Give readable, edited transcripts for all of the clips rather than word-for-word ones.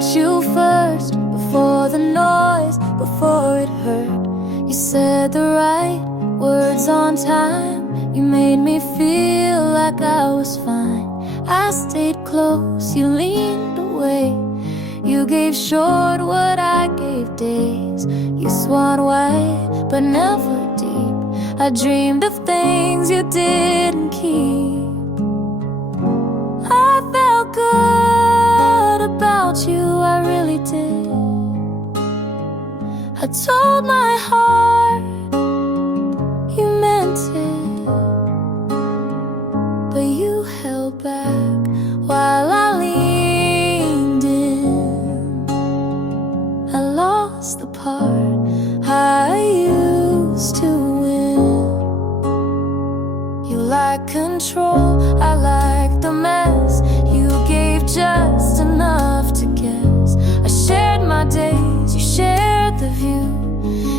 about you first, before the noise, before it hurt. You said the right words on time. You made me feel like I was fine. I stayed close, you leaned away. You gave short what I gave days. You swam wide, but never deep. I dreamed of things you didn't keep. I felt good about you, I really did. I told my heart you meant it, but you held back while I leaned in. I lost the part I used to win. You like control, I like the mess. You gave just enough to guess. I shared my days, you shared the view.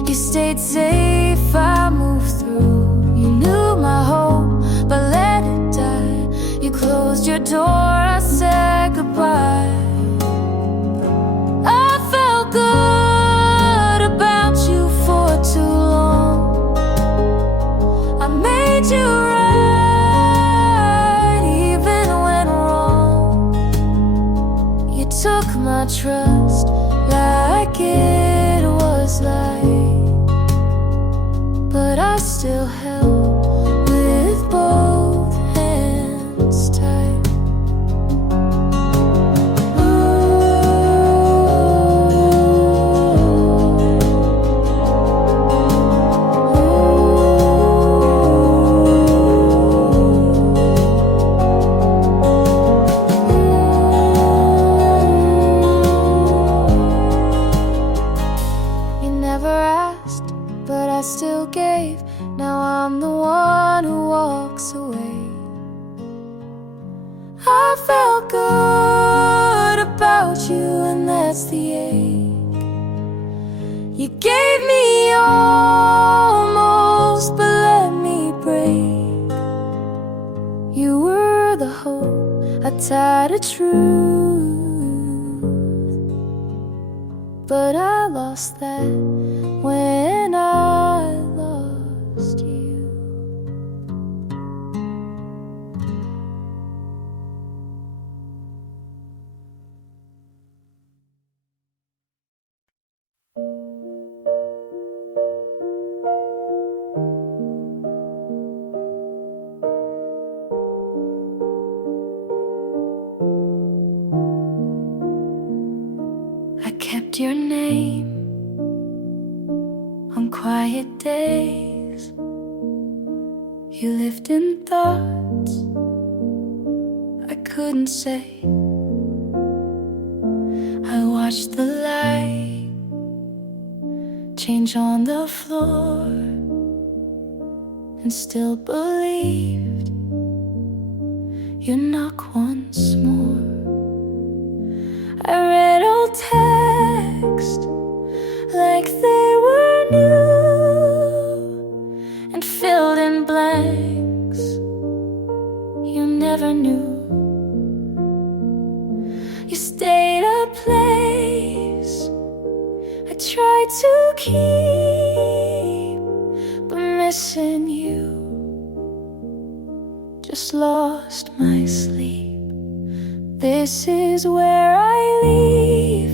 You stayed safe, I moved through. You knew my hope, but let it die. You closed your door, I said goodbye. I felt good about you for too long. I made you right even when wrong. You took my trust like it was light, but I still held with both hands tight. You never asked, but I still gave. Now I'm the one who walks away. I felt good about you, and that's the ache. You gave me almost, but let me break. You were the hope I tied to truth, but I lost that when I lost you. I kept your name on quiet days. You lived in thoughts I couldn't say. I watched the light change on the floor and still believed you'd knock once more. I read old texts like they were new and filled in blanks you never knew. You stayed a place I tried to keep, but missing you just lost my sleep. This is where I leave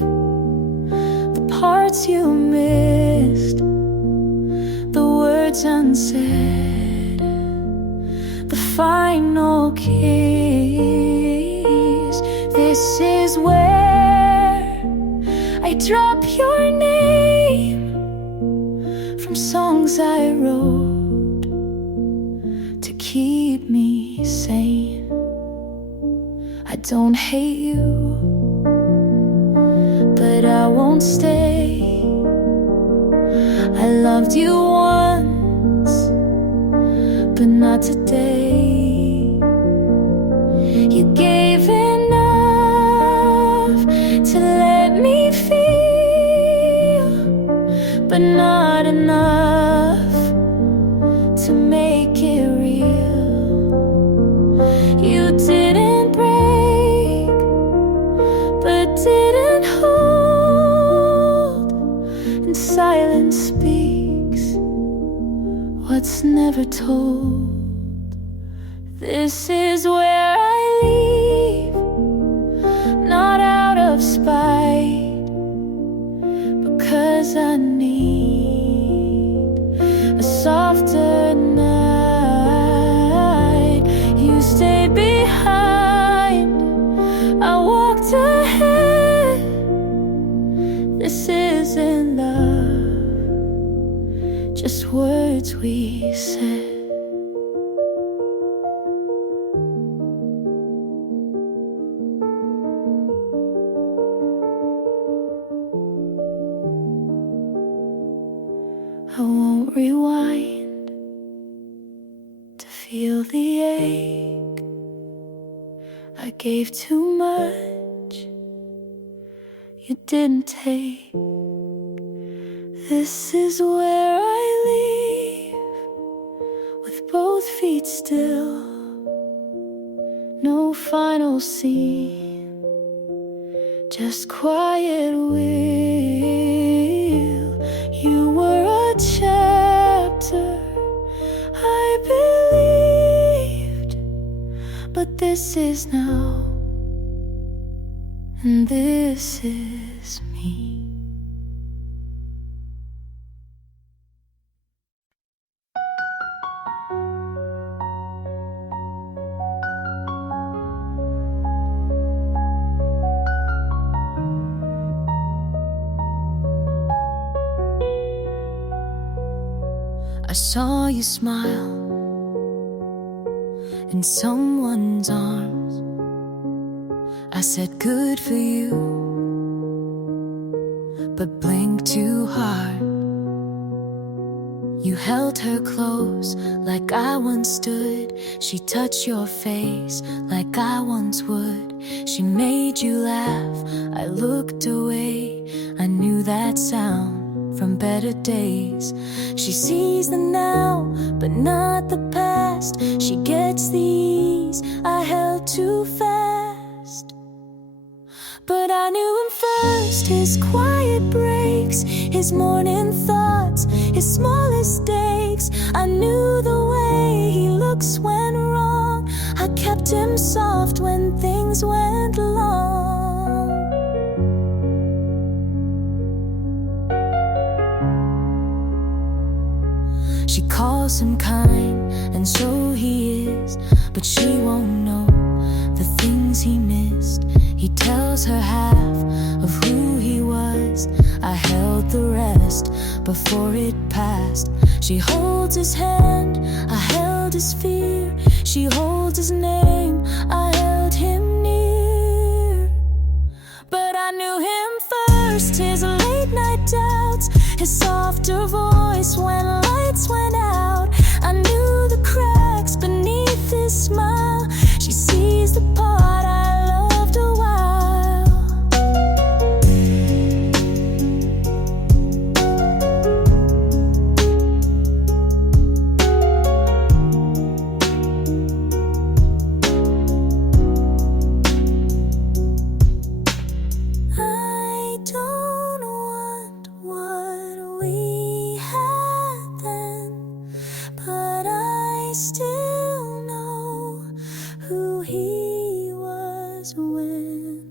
the parts you missed, the words unsaid, the final kiss. This is where I drop your name from songs I wrote to keep me sane. I don't hate you, but I won't stay. I loved you once, but not today. You gave enough to let me feel, but not enough to make it real. You didn't break, but didn't hold. what's never told. This is where I leave, not out of spite, because I need a softer night. You stayed behind, I walked ahead. This isn't love, just words we said. I won't rewind to feel the ache. I gave too much, you didn't take. This is where I leave, with both feet still. No final scene, just quiet will. You were a chapter I believed, but this is now, and this is me. I saw you smile in someone's arms. I said good for you, but blinked too hard. You held her close like I once stood. She touched your face like I once would. She made you laugh, I looked away. I knew that sound from better days. She sees the now, but not the past. She gets the ease I held too fast. But I knew him first, his quiet breaks, his morning thoughts, his smallest stakes. I knew the way he looks when wrong. I kept him soft when things went long. She calls him kind, and so he is, but she won't know the things he missed. He tells her half of who he was. I held the rest before it passed. She holds his hand, I held his fear. She holds his name, I held him near. But I knew him first, his late night doubts, his softer voice when lights went out. I knew the cracks beneath his smile. She sees the part I loved a while. I don't want what we had then, but I still know who he was when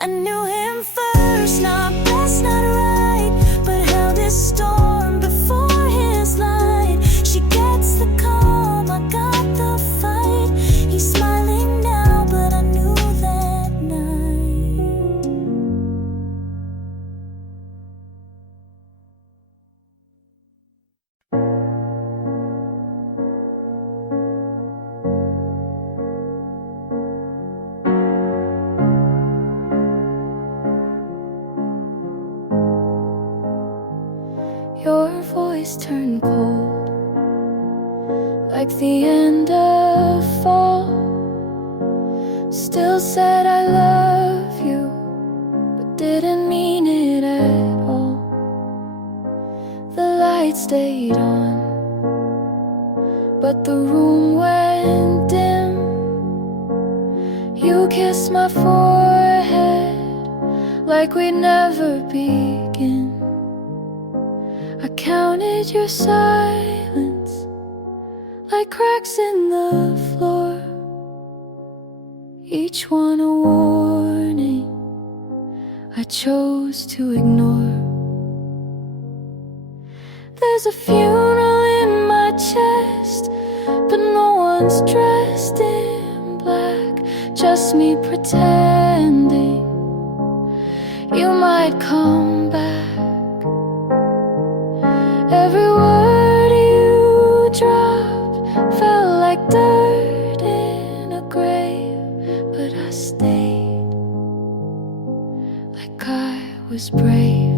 I knew him first, not best, not right, but held his storm before his light. She gets the calm, I got the fight. He's smiling now, but I knew that night. Your voice turned cold, like the end of fall. Still said I love you, but didn't mean it at all. The lights stayed on, but the room went dim. You kissed my forehead like we'd never begin. I counted your silence like cracks in the floor, each one a warning I chose to ignore. There's a funeral in my chest, but no one's dressed in black, just me pretending you might come back. Every word you dropped felt like dirt in a grave, but I stayed like I was brave.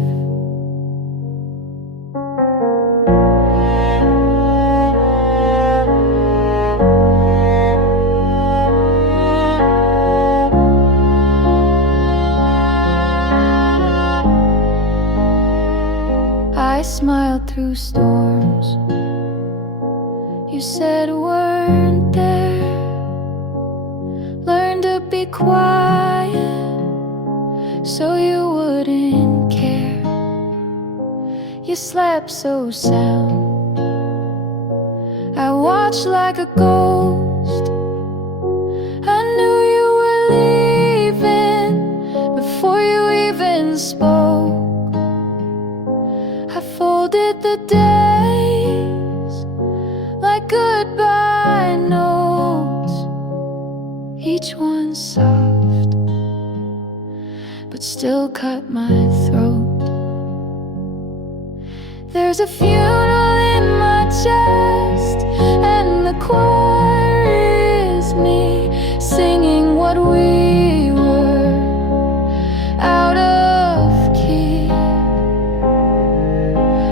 I smiled through storms you said weren't there, learned to be quiet so you wouldn't care. You slept so sound, I watched like a ghost. I knew you were leaving before you even spoke. I folded the days like goodbye notes, each one soft, but still cut my throat. There's a funeral in my chest, and the choir is me singing what we were, out of key.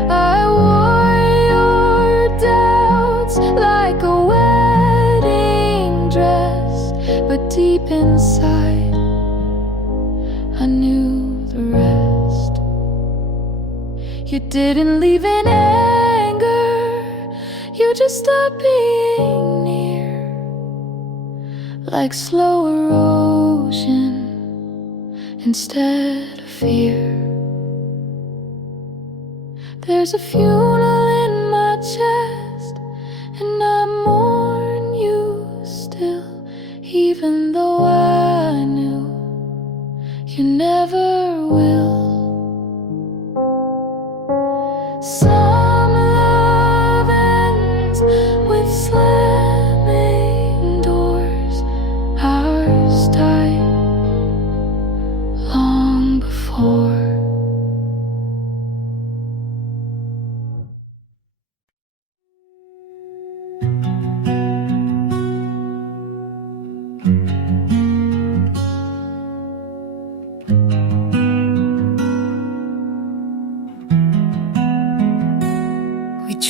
I wore your doubts like a wedding dress, but deep inside I knew the rest. You didn't leave in anger, you just stopped being near, like slow erosion instead of fear. There's a funeral in my chest, and I mourn you still, even though I knew you never will. Some love ends with slamming doors, ours died long before.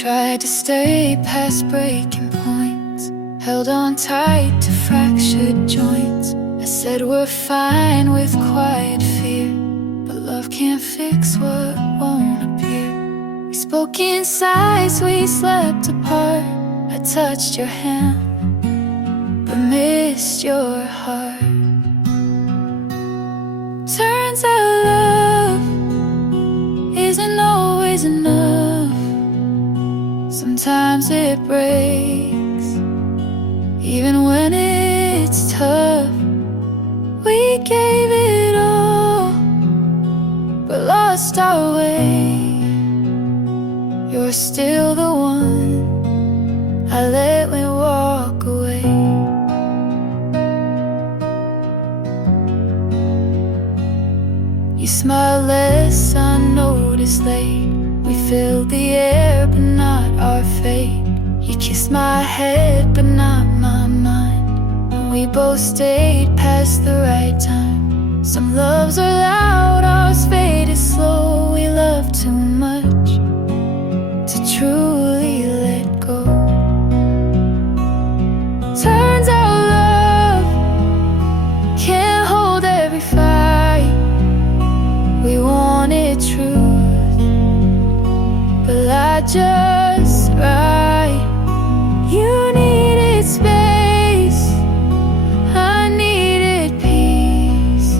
Tried to stay past breaking points, held on tight to fractured joints. I said we're fine with quiet fear, but love can't fix what won't appear. We spoke in sighs, we slept apart. I touched your hand, but missed your heart. Turns out love isn't always enough. Sometimes it breaks, even when it's tough. We gave it all, but lost our way. You're still the one I let me walk away. You smile less unnoticed late. We filled the air, but not our fate. You kissed my head, but not my mind. And we both stayed past the right time. Some loves are loud, ours faded slow. We love too much to truly let go. Turns out love can't hold every fight. We wanted truth, but lied just right. You needed space, I needed peace,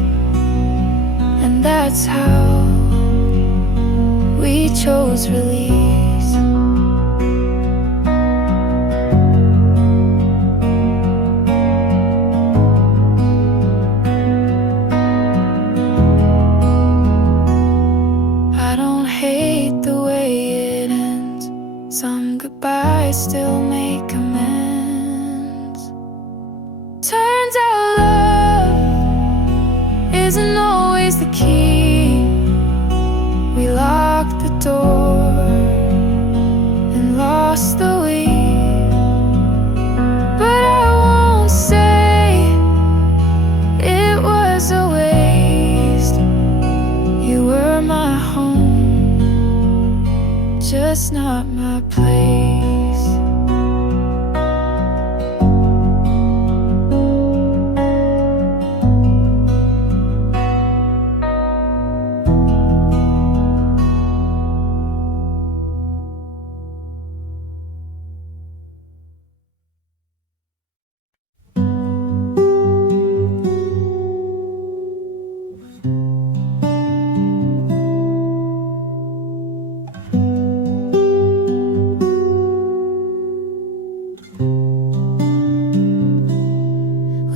and that's how we chose was released. I don't hate the way it ends. Some goodbyes still make amends. Turns out love isn't always the key. We locked the door and lost the lead. But I won't say it was a waste. You were my home, just not my place.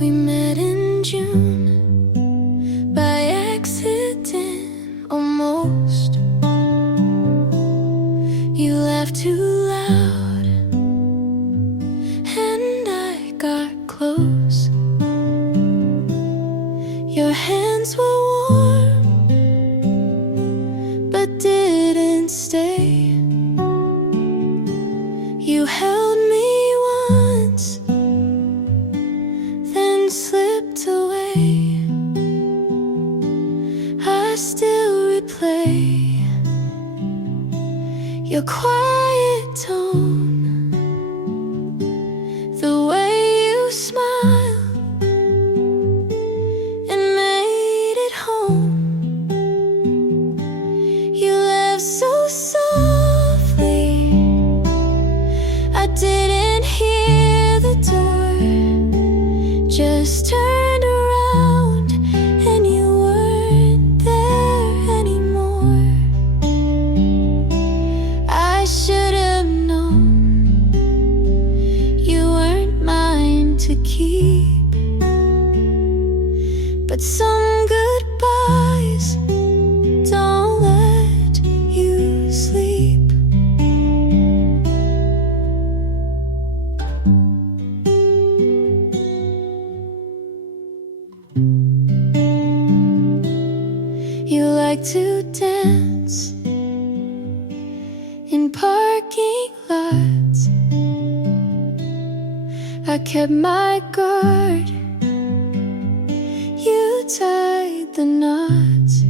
We met in June by accident, almost. You laughed too loud and I got close. Your hands were warm but didn't stay. You held me once, then slipped away. I still replay your quiet tone, the way you smile and made it home. You laughed so softly, I didn't hear the door. Just turned around and you weren't there anymore. I should have known you weren't mine to keep. But some goodbyes don't let you sleep. You like to dance in parking lots. I kept my guard, you tied the knots.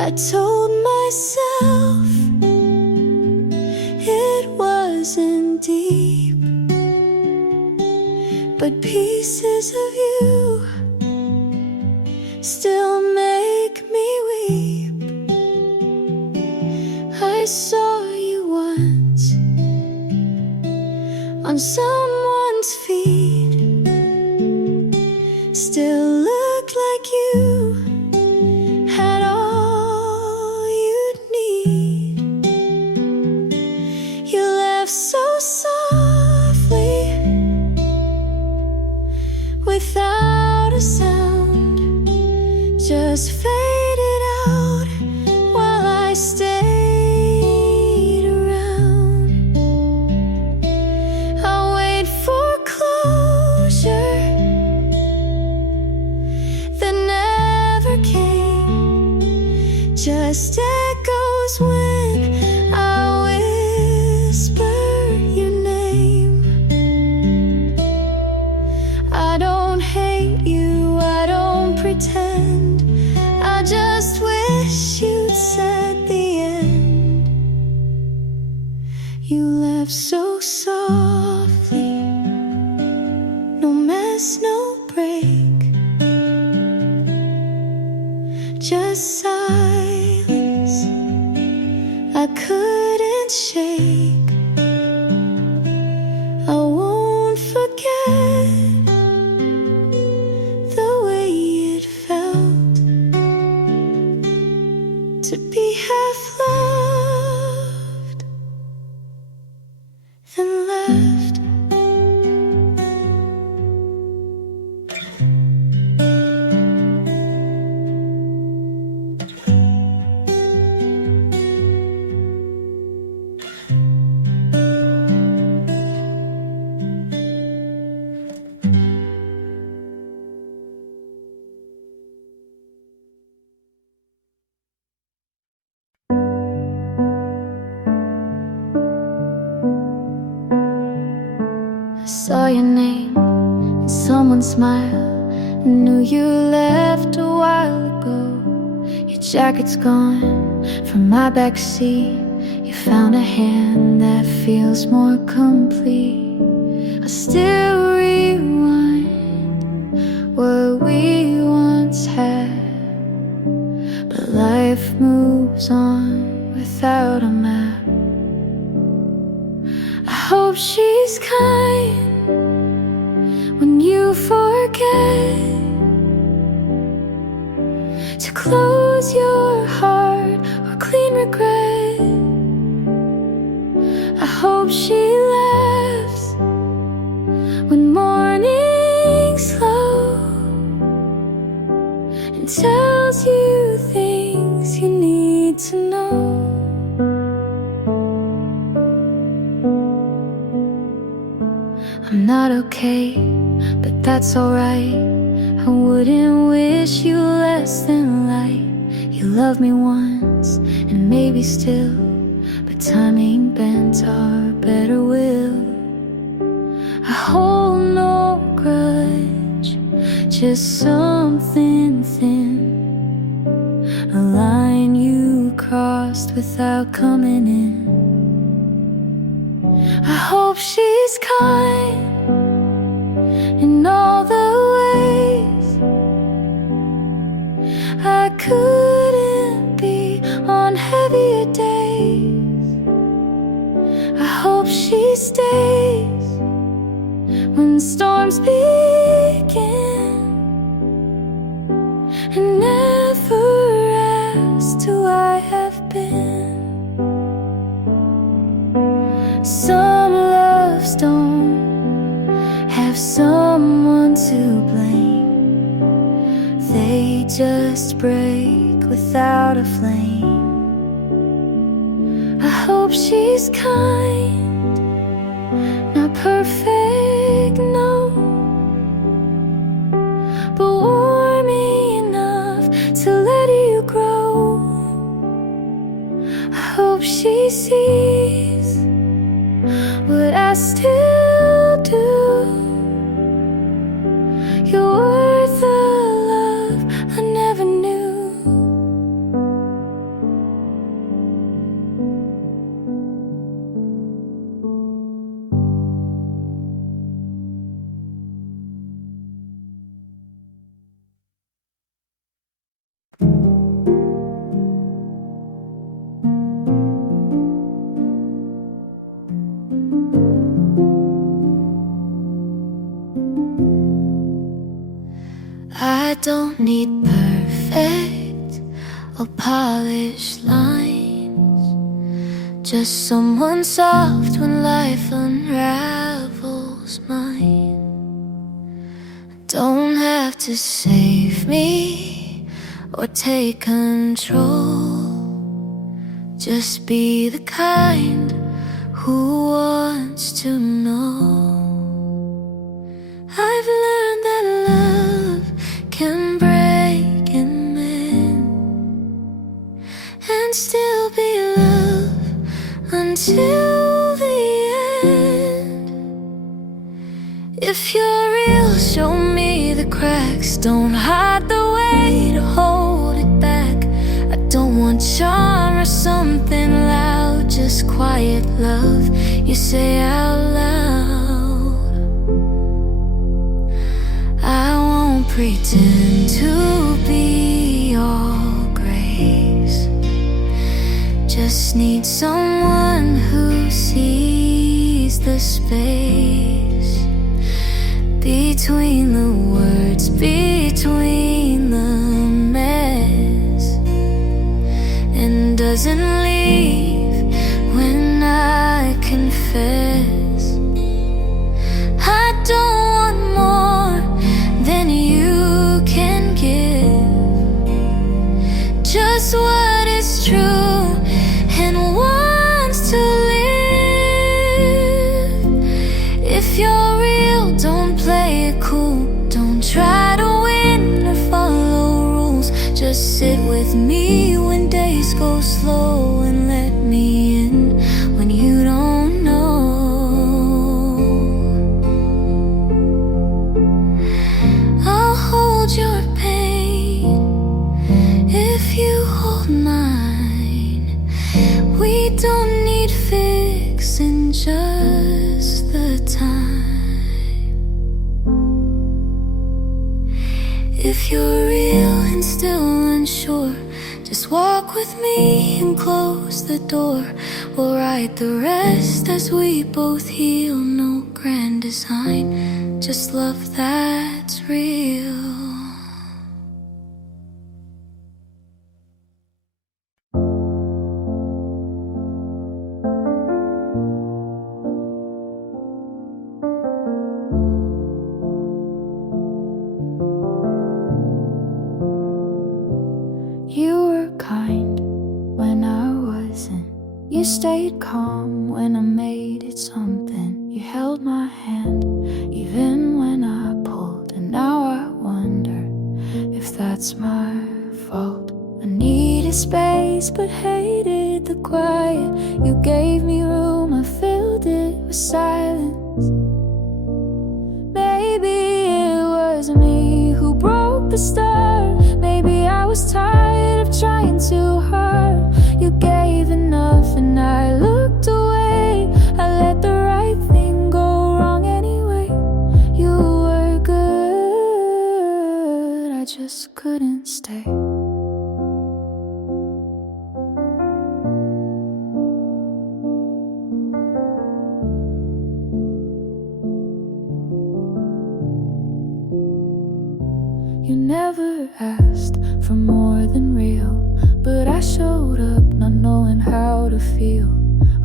I told myself it wasn't deep, but pieces of you still make me weep. I saw you once on someone's feet, still looked like you had all you'd need. You laughed so softly without a sound, just faded out while I stayed around. I wait for closure that never came, just echoes when I whisper your name. I don't hate you, I don't pretend, I just wish you'd said the end. You left so softly, no mess, no break, just silence I couldn't shake. I won't forget the way it felt to be half loved saw your name and someone's smile. I knew you left a while ago. Your jacket's gone from my backseat. You found a hand that feels more complete. I still rewind what we once had, but life moves on without a map. I hope she's kind when you forget to close your heart or clean regret. I hope she laughs when morning's slow and tells you things you need to know. I'm not okay, but that's alright. I wouldn't wish you less than light. You loved me once, and maybe still, but time ain't bent our better will. I hold no grudge, just something thin, a line you crossed without coming in. I hope she's kind in all the ways I couldn't be on heavier days. I hope she stays when storms begin and never asks who I have been. Some loves don't have someone to blame. They just break without a flame. I hope she's kind, not perfect, no, but warming enough to let you grow. I hope she sees what I still do. You're worth the love I never knew. I don't need perfect or polished lines, just someone soft when life unravels mine. Don't have to save me or take control, just be the kind who wants to know. I've learned that love can break and mend and still be love until the end. If you're real, show me the cracks. Don't hide the way to hold it back. I don't want charm or something loud, just quiet love you say out loud. I won't pretend to be all grace, just need someone who sees the space between the words, between the mess, and doesn't leave when I confess. I don't want more than you can give, just what is true and wants to live. If you're real, don't play it cool, don't try to win or follow rules. Just sit with me when days go slow and let me in when you don't know. need fixing just the time. If you're real and still unsure, just walk with me and close the door. We'll write the rest as we both heal. No grand design, just love that's real. You were kind when I wasn't. You stayed calm when I made it something. You held my hand even when I pulled. And now I wonder if that's my fault. I needed space but hated the quiet. You gave me room, I filled it with silence. Maybe it was me who broke the start. Maybe I was tired of trying too hard. You gave enough and I looked away. I let the right thing go wrong anyway. You were good, I just couldn't stay. You never asked for more than real, but I showed up not knowing how to feel.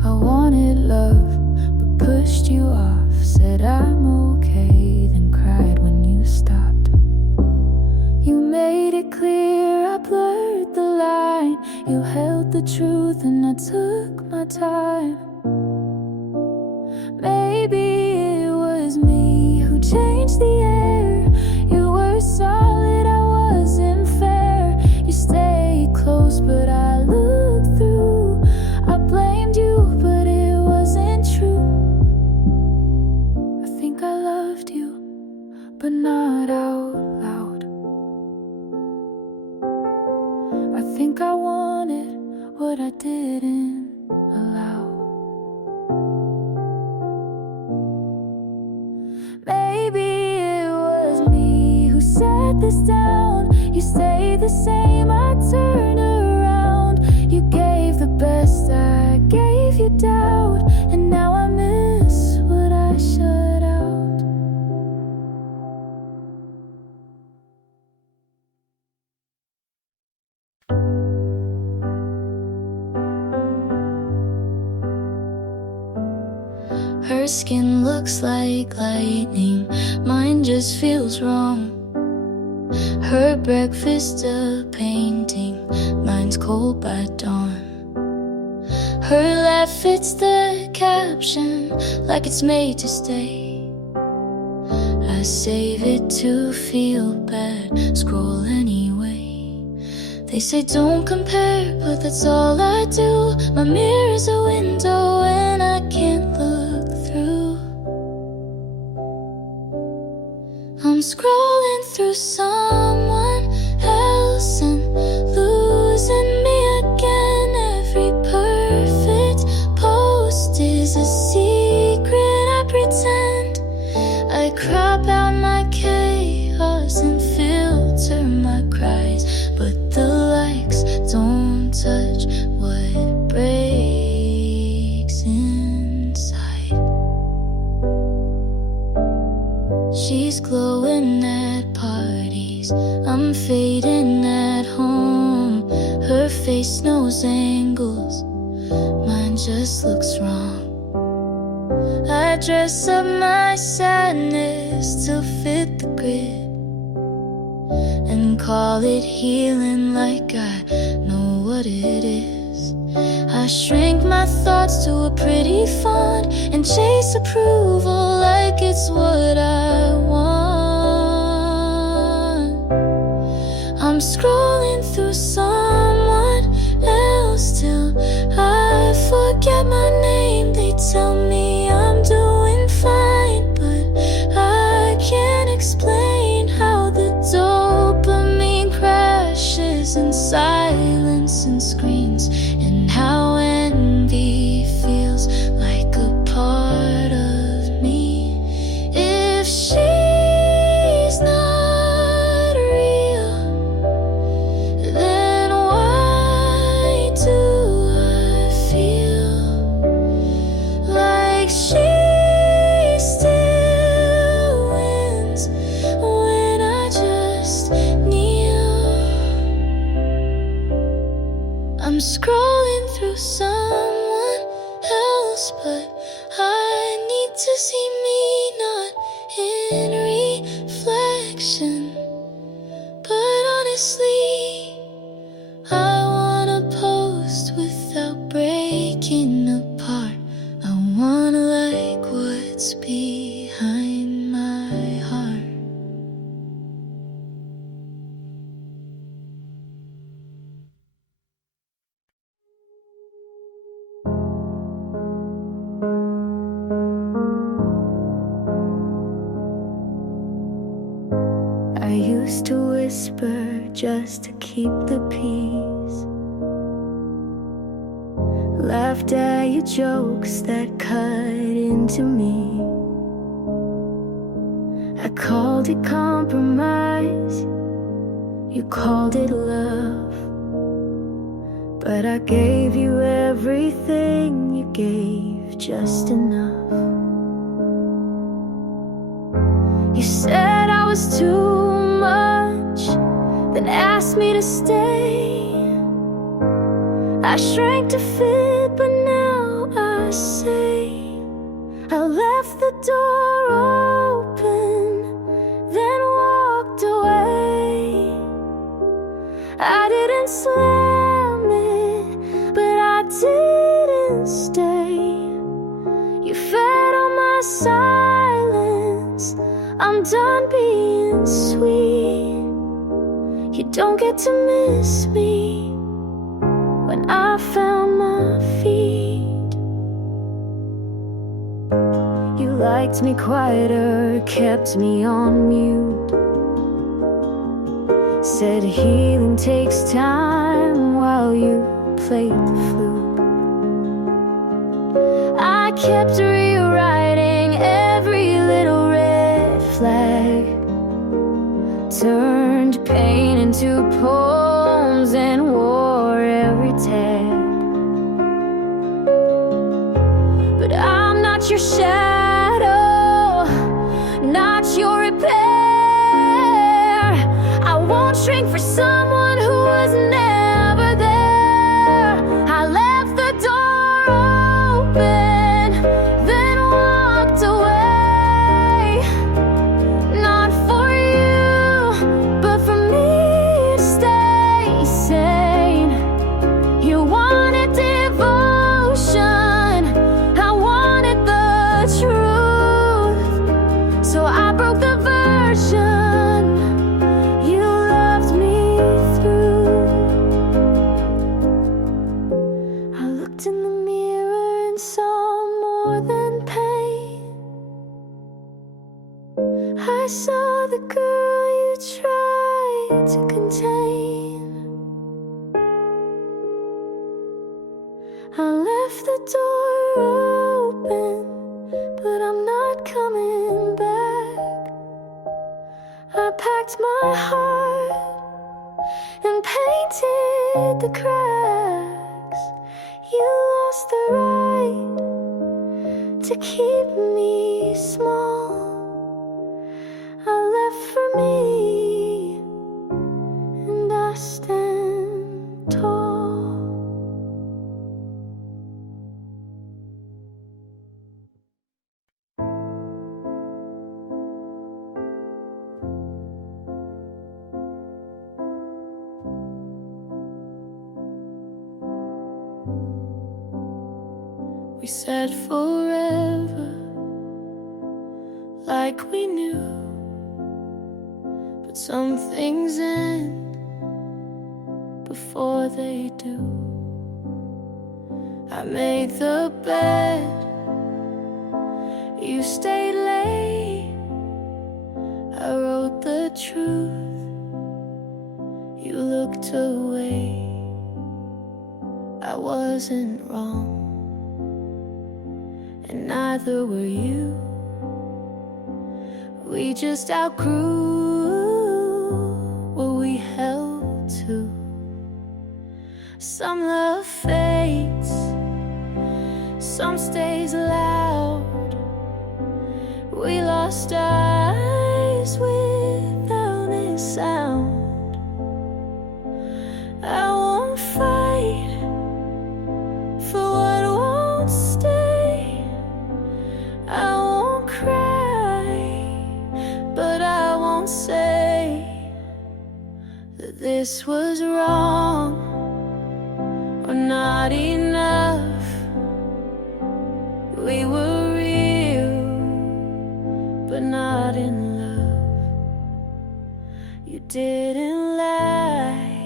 I wanted love, but pushed you off. Said I'm okay, then cried when you stopped. You made it clear, I blurred the line. You held the truth and I took my time. Maybe it was me who changed the air. You were solid, I wasn't fair. You stayed close, but I looked through. I blamed you, but it wasn't true. I think I loved you, but not out loud. I think I wanted what I didn't allow. Maybe it was me who set this down. You stayed the same, I turned around. You gave the best, I gave you doubt. And now I miss what I shut out. Her skin looks like lightning, mine just feels wrong. Her breakfast a painting, mine's cold by dawn. Her laugh fits the caption like it's made to stay. I save it to feel bad, scroll anyway. They say don't compare, but that's all I do. My mirror's a window and I can't look through. I'm scrolling through someone else and losing me again. Every perfect post is a secret I pretend. I crop out my chaos and filter my cries, but the likes don't touch what breaks inside. She's glowing at parties, I'm fading at home. Her face knows angles, mine just looks wrong. I dress up my sadness to fit the grid and call it healing like I know what it is. I shrink my thoughts to a pretty font and chase approval like it's what I want. I'm scrolling through someone else till I forget my name. They tell me I'm doing fine, but I can't explain how the dopamine crashes in silence and screens, and how envy feels used to whisper just to keep the peace. Laughed at your jokes that cut into me. I called it compromise, you called it love. But I gave you everything, you gave just enough. You said I was too much, then asked me to stay. I shrank to fit, but now I say I left the door open, then walked away. I didn't slam it, but I didn't stay. You fed on my silence, I'm done being sweet. You don't get to miss me when I found my feet. You liked me quieter, kept me on mute. Said healing takes time while you played the flute. I kept rewriting every little red flag, turned pain into poems and wore every tag. But I'm not your shadow, not your repair. I won't shrink for someone who was never there. I left the door open, then walked away. Not for you, but for me to stay sane. You wanted devotion, I wanted the truth. So I broke the version you loved me through. I looked in the mirror and saw more than pain. I saw the girl you tried to contain. I left the door open, but I'm not coming back. I packed my heart and painted the cracks. You lost the right to keep me small. I left for me, and I stand tall. We said forever, like we knew. But some things end before they do. I made the bed, you stayed late. I wrote the truth, you looked away. I wasn't wrong, and neither were you. We just outgrew what we held to. Some love fades, some stays loud. We lost eyes without a sound. I won't fight for what won't stay. I won't cry, but I won't say that this was wrong or not enough. We were real, but not in love. You didn't lie,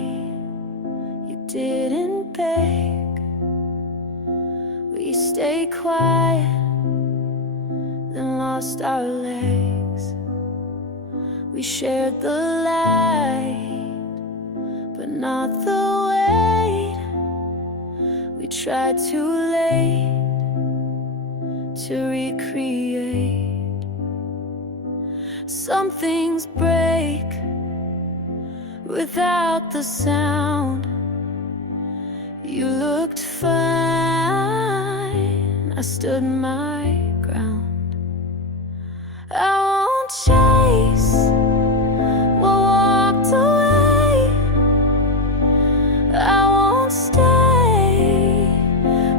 you didn't beg. We stayed quiet, then lost our legs. We shared the light, but not the weight. We tried too late to recreate. Some things break without the sound. You looked fine, I stood my ground. I won't chase what walked away. I won't stay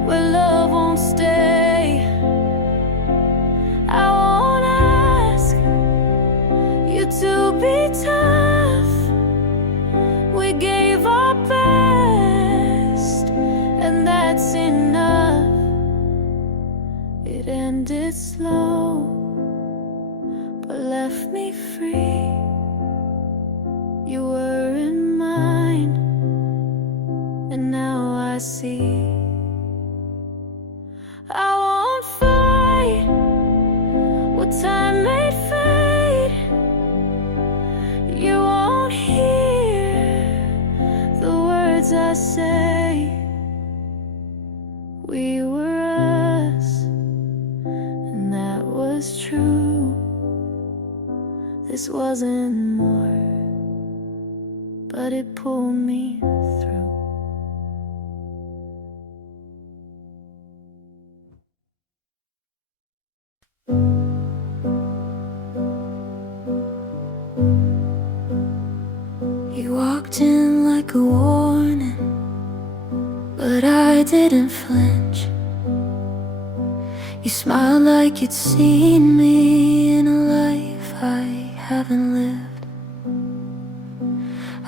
where love won't stay. I won't ask you to be tough. We gave our best, and that's enough. It ended slow, but left me free. You were in mine, and now I see. I won't fight what time made fade. You won't hear the words I say. We were us, and that was true. This wasn't more, but it pulled me through. You walked in like a warning, but I didn't flinch. You smiled like you'd seen me in a life I haven't lived.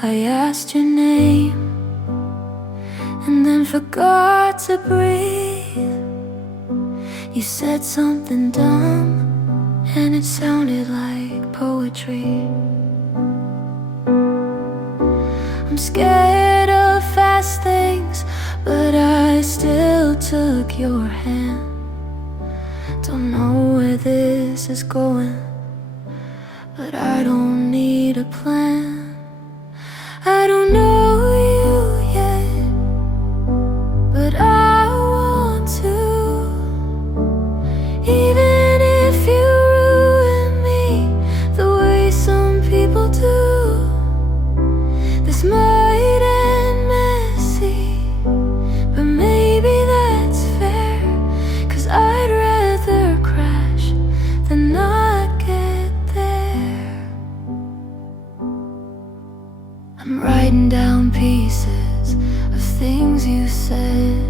I asked your name and then forgot to breathe. You said something dumb and it sounded like poetry. I'm scared of fast things, but I still took your hand. Don't know where this is going, but I don't need a plan. I don't know you yet, but I want to. Even if you ruin me the way some people do. This might end messy, but maybe that's fair, 'cause I'd rather crash than not get there. I'm writing down pieces of things you said,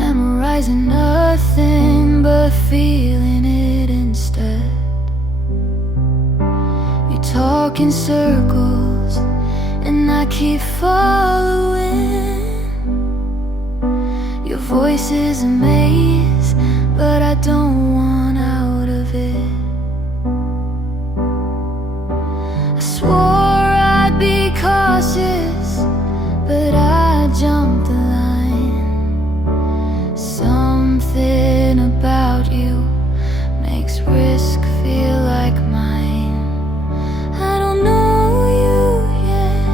memorizing nothing but feeling it instead. You talk in circles and I keep following. Your voice is a maze, but I don't want out of it. I swore I'd be cautious, but I jumped the line. Something about you makes risk feel like mine. I don't know you yet,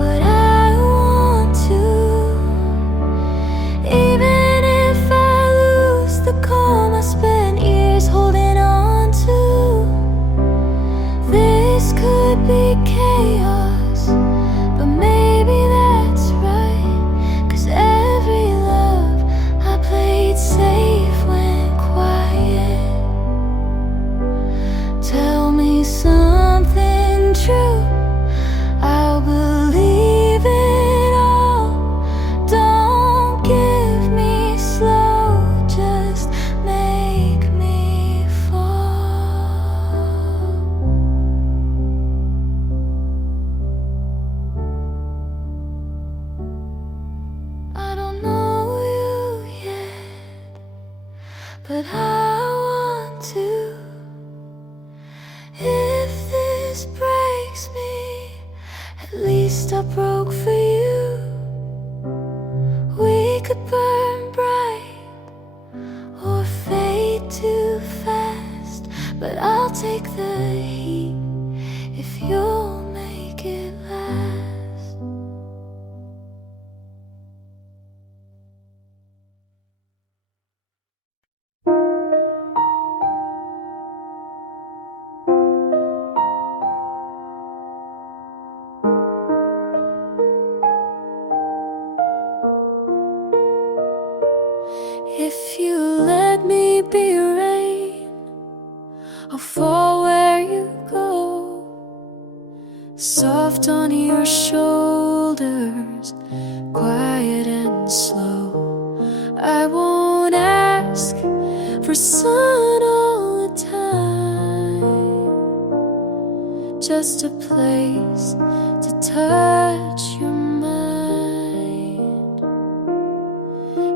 but I want to. Even if I lose the calm I spent years holding on to. This could be chaos, but maybe that's right, 'cause every love I played safe went quiet. Tell me something true, I'll believe it all. Don't give me slow, just make me fall. I don't know you yet, but I want to. If this breaks me, at least I broke for you. We could burn bright or fade too fast, but I'll take the heat if you'll make it last. If you let me be rain, I'll fall where you go, soft on your shoulders, quiet and slow. I won't ask for sun all the time, just a place to touch your mind.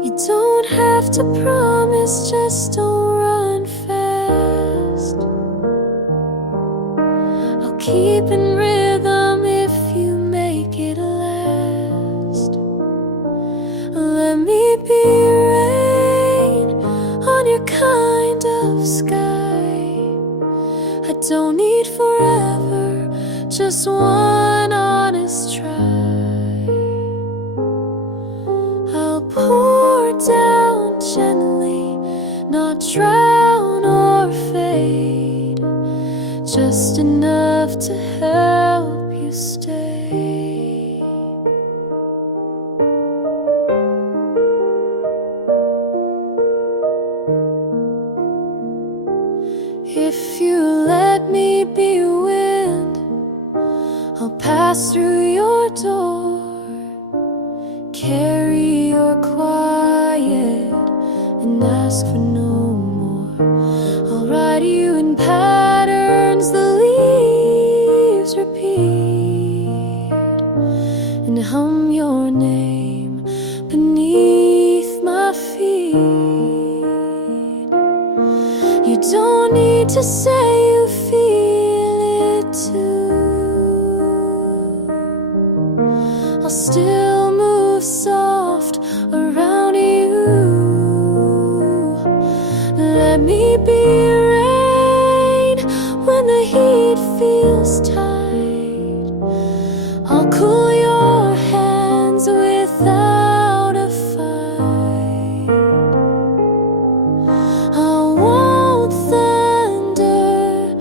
You don't have to promise, just don't run fast. I'll keep in rhythm if you make it last. Let me be rain on your kind of sky. I don't need forever, just one honest try. I'll pour down gently, not drown or fade, just enough to help you stay. If you let me be wind, I'll pass through your door, carry your quiet and ask for no more. I'll write you in patterns the leaves repeat, and hum your name beneath my feet. You don't need to say you feel it too. I'll still move soft around you. Let me be rain when the heat feels tight. I'll cool your hands without a fight. I won't thunder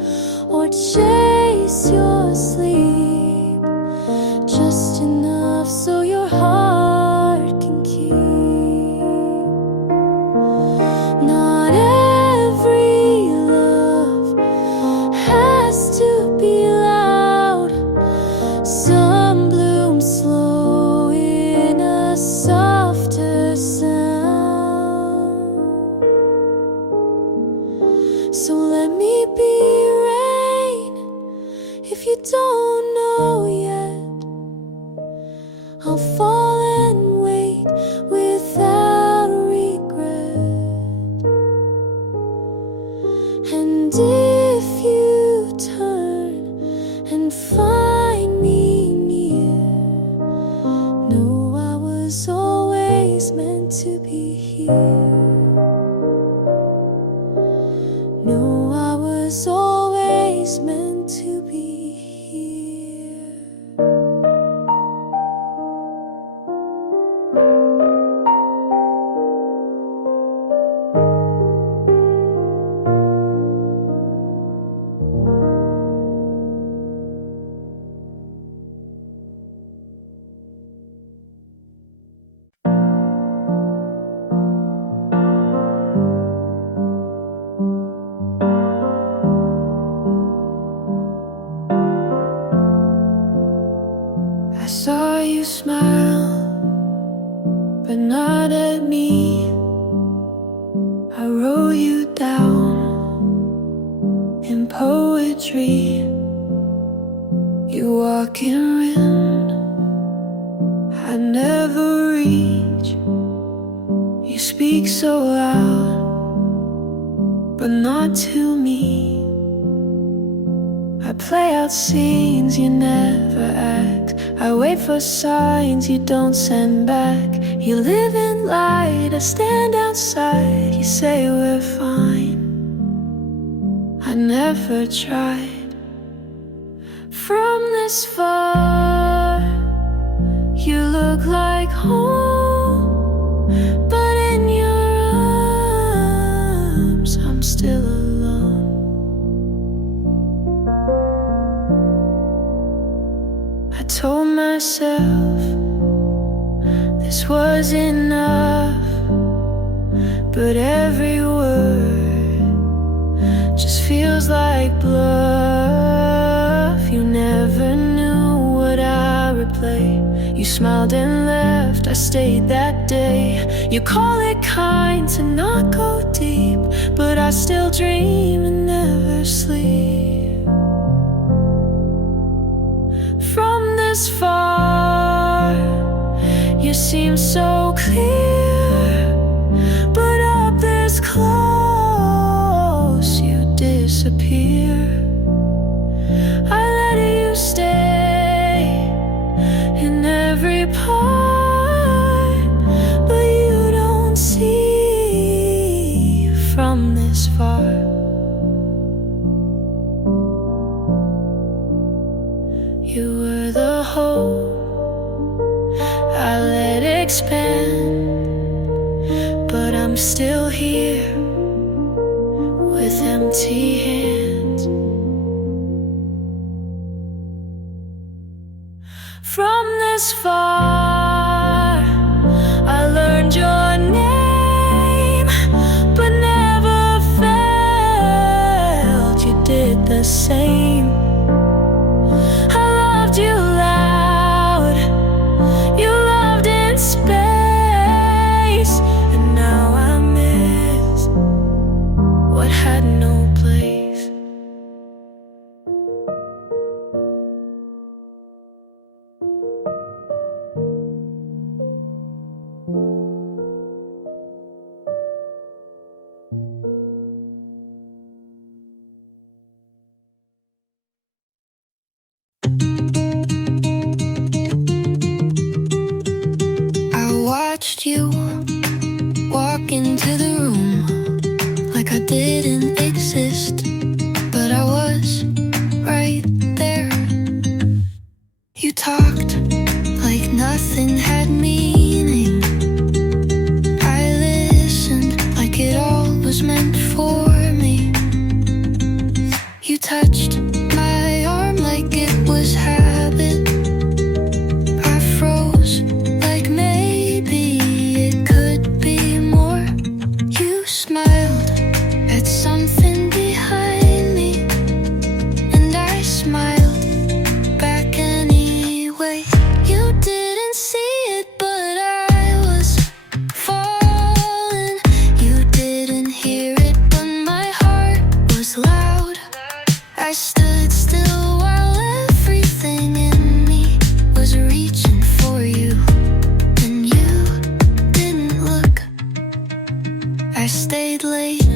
or chase your sleep, just enough so your heart can keep. Not every love has to be loud. Some bloom slow in a softer sound. So let me be rain if you don't know yet. I'll fall and wait without regret. And if you turn and find me near, know I was always meant to be here. Know I was always meant to be here. I saw you smile, but not at me. I wrote you down in poetry. You walk in wind I never reach. You speak so loud, but not to me. I play out scenes you never act. I wait for signs you don't send back. You live in light, I stand outside. You say we're fine. I never tried. From this far, you look like home, but in your arms, I'm still alone. I told myself this was enough, but every word just feels like bluff. You never knew what I would play. You smiled and left, I stayed that day. You call it kind to not go deep, but I still dream and never sleep. From this far, you seem so clear, but up this close, you disappear. I let you stay in every part, but you don't see from this far. You were the hope I let expand, but I'm still here with empty hands. From this far, I learned your name, but never felt you did the same. I loved you loud, you loved in space, and now I miss what had no place. I watched you walk into the room like I didn't exist, but I was right there. You talked like nothing had meaning. I listened like it all was meant for me. You touched my arm like it was habit. I froze like maybe it could be more. You smiled at something behind me, and I smiled back anyway. You didn't see it, but I was falling. You didn't hear it, but my heart was loud. I stood still while everything in me was reaching for you, and you didn't look. I stayed late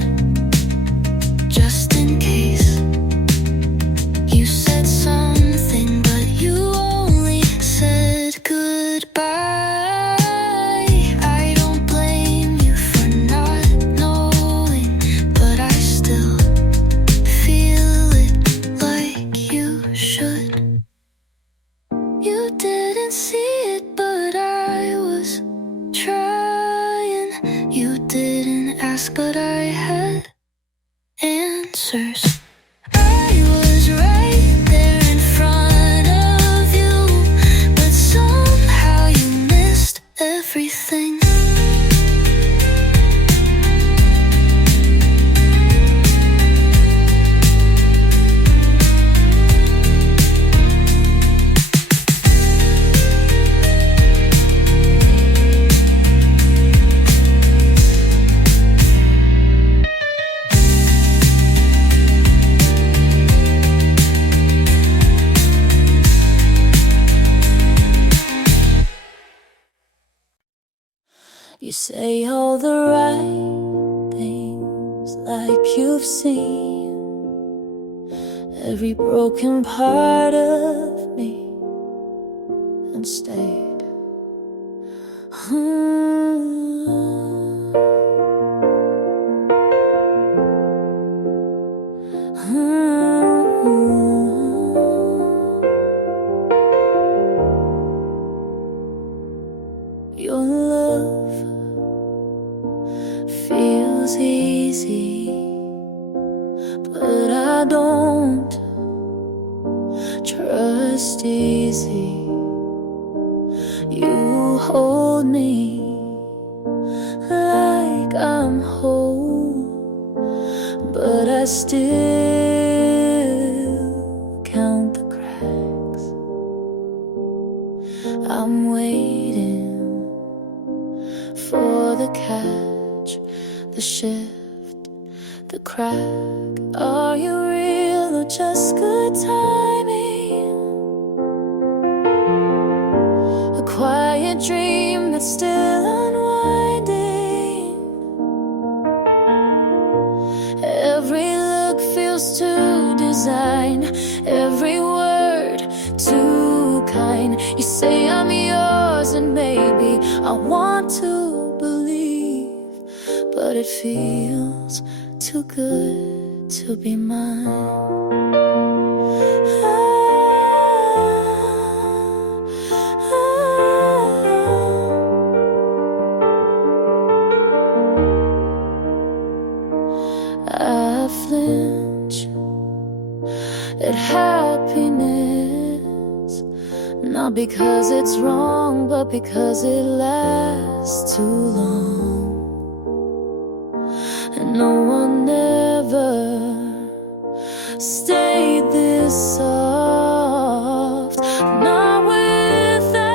just in case. You said something, but you only said goodbye. I don't blame you for not knowing, but I still feel it like you should. You didn't see it, but I was trying. You didn't ask, but I had answers. I was right there in front of you, but somehow you missed everything. You say all the right things like you've seen every broken part of me and stayed. feels easy, but I don't trust easy. You hold me like I'm whole, but I still count the cracks. I'm waiting for the catch, the shift, the crack. Are you real or just good timing? A quiet dream that's still unwinding. Every look feels too designed, every word too kind. You say I'm yours and maybe I want to believe, but it feels too good to be mine. I flinch at happiness, not because it's wrong, but because it lasts too long. And no one ever stayed this soft, not without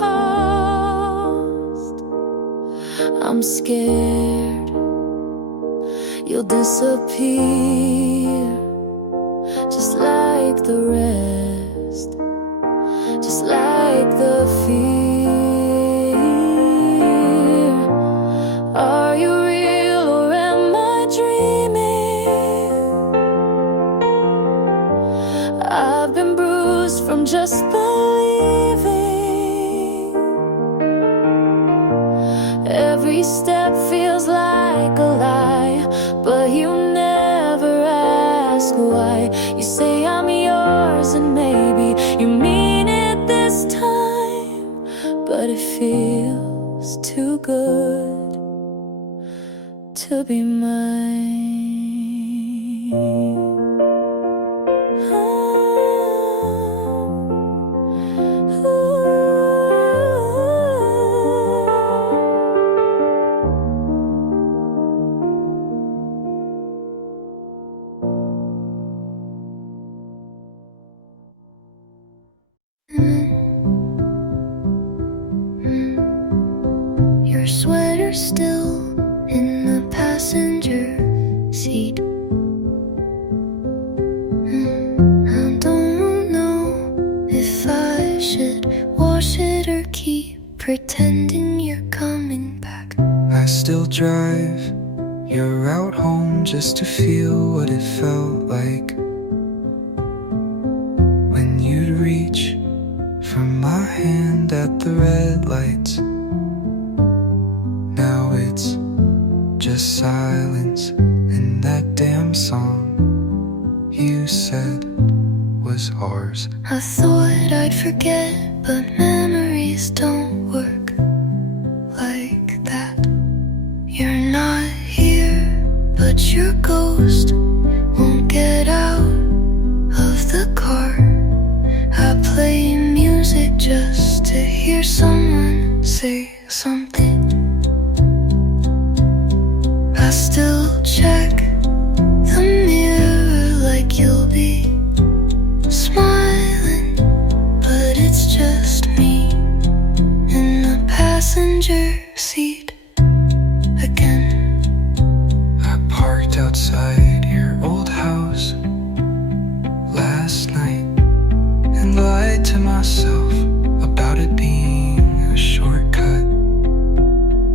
cost. I'm scared you'll disappear, just like the rest, just like the fear. Are you real or am I dreaming? I've been bruised from just believing. Every step feels like a lie, but you never ask why. You say I'm yours and maybe you mean it this time, but it feels too good to be mine. Your sweater still in the passenger seat. I don't know if I should wash it or keep pretending you're coming back. I still drive your route home just to feel what it felt like when you'd reach for my hand at the red lights. Now it's just silence, and that damn song you said was ours. I thought I'd forget, but memories don't work like that. You're not here, but your ghost won't get out of the car. I play music just to hear someone say something. I still check the mirror like you'll be smiling, but it's just me in the passenger seat again. I parked outside your old house last night and lied to myself about it being a shortcut.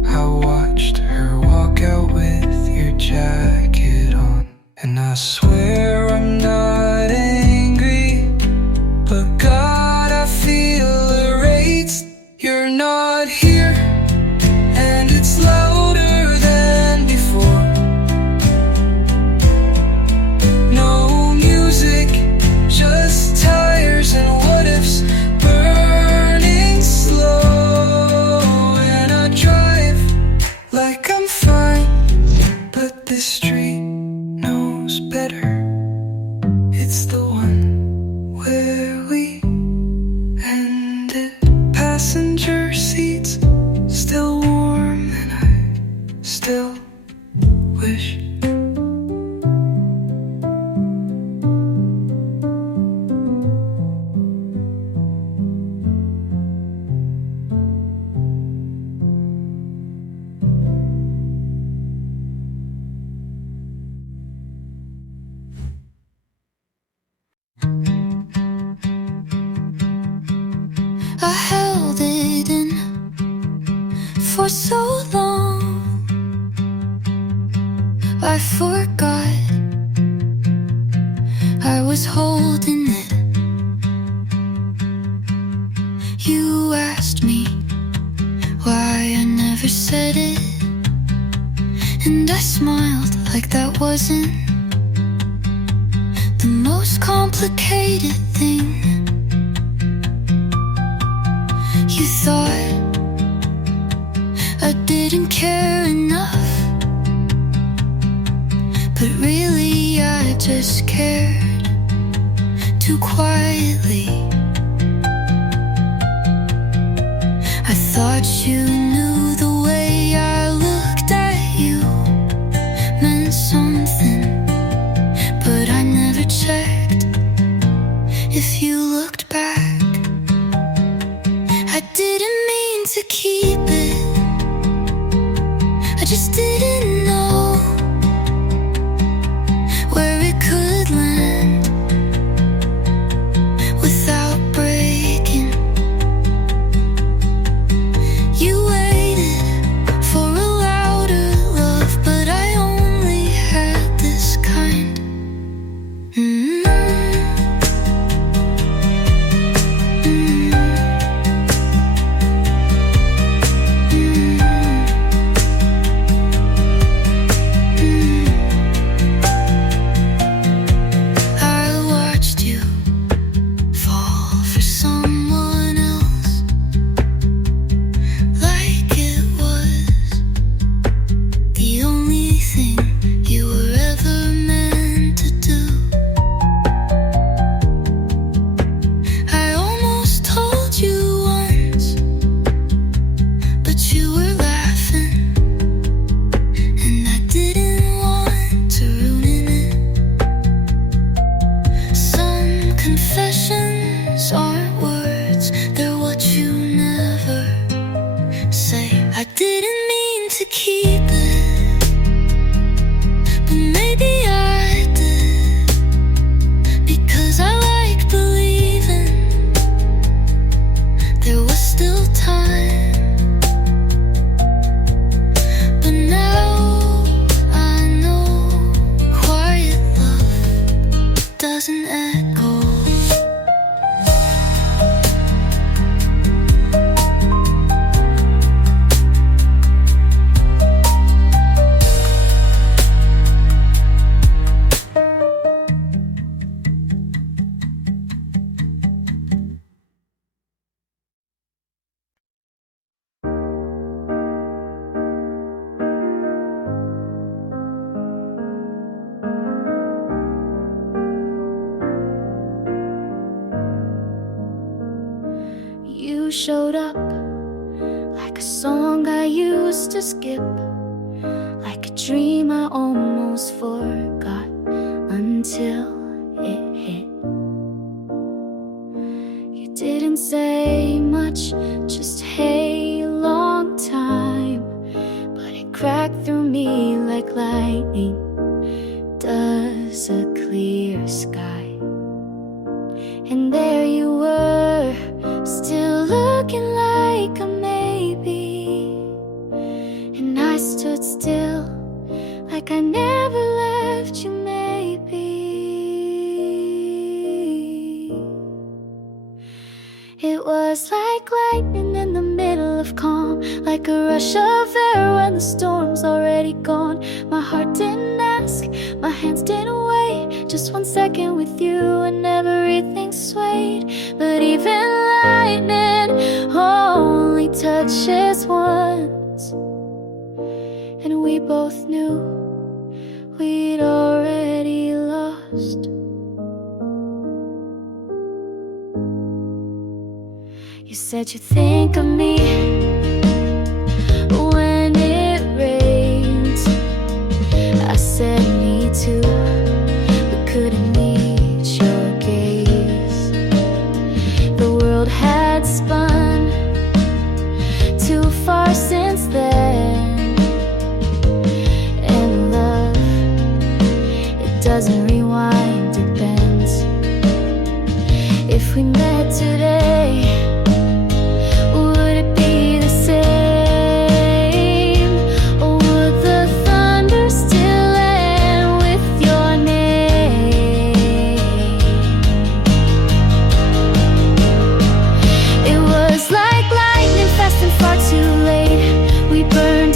I watched her walk out with your jacket on, and I swear I'm not angry, but God, I feel erased. You're not here, and for so long, I forgot I was holding it. You asked me why I never said it, and I smiled like that wasn't the most complicated thing. You thought I didn't care enough, but really I just cared too quietly. I thought you knew the way I looked at you meant something, but I never checked if you looked back. I didn't mean to keep it, I just didn't know where it could land without breaking. You waited for a louder love, but I only had this kind. Confessions aren't words, they're what you never say. I didn't mean to keep it, but maybe I did, because I like believing there was still time. But now I know quiet love doesn't echo. You showed up like a song I used to skip, like a dream I almost forgot until it hit. You didn't say much, just hey, long time, but it cracked through me like lightning does a clear sky. And there you were, still looking like a maybe, and I stood still like I never left you, maybe. It was like lightning in the middle of calm, like a rush of air when the storm's already gone. My heart didn't ask, my hands didn't wait, just 1 second with you and everything swayed. But even lightning only touches once, and we both knew we'd already lost. You said you think of me when it rains. I said me too, but couldn't meet your gaze. The world had spun too far since then, and love, it doesn't rewind, it bends. If we met today, would it be the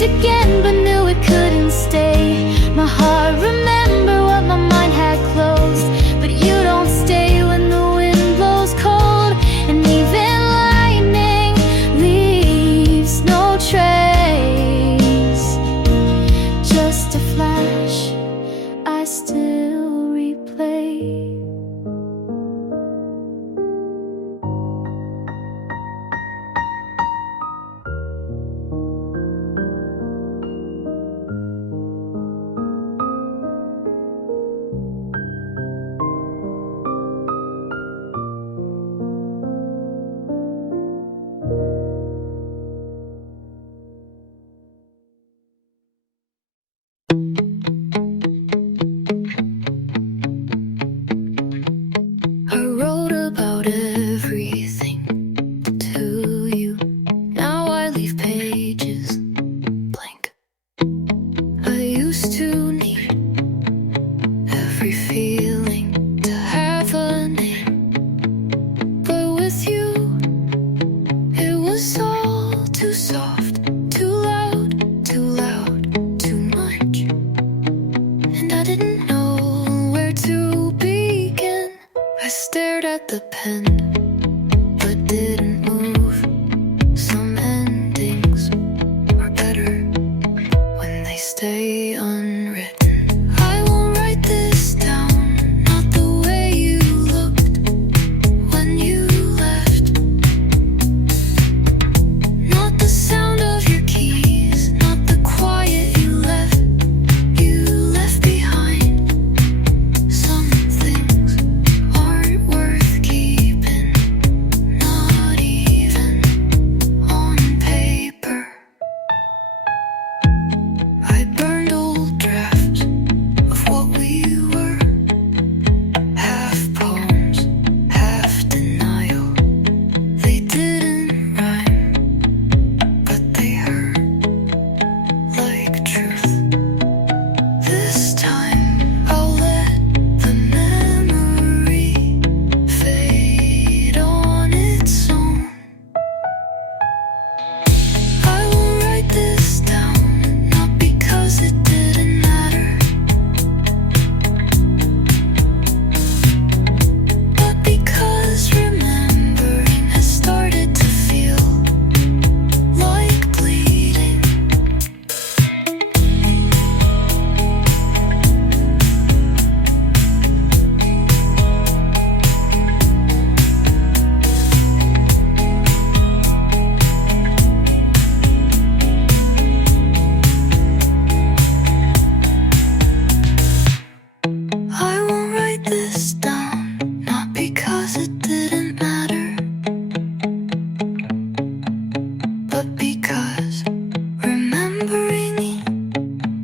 dreamed again, but knew it couldn't stay. My heart remembered what my mind had closed. But you don't stay when the wind blows cold, and even lightning leaves no trace. Just a flash I still replay. I wrote about everything to you. Now I leave pages blank. I used to need every feeling to have a name, but with you it was all too soft, too loud, too much. And I didn't know where to begin. I stared at the pen, but didn't move. Some endings are better when they stay unwritten. I won't write this down, not the way you looked when you left. Not the sound of your keys, not the quiet you left. You left behind. Some things aren't worth keeping, not even on paper. I burned old drafts of what we were, half poems, half denial. They didn't rhyme, but they hurt like truth. This time I'll let the memory fade on its own. I will write this down, not because it didn't matter, but because remembering has started to feel like bleeding. I won't write this down, not because it didn't matter, but because remembering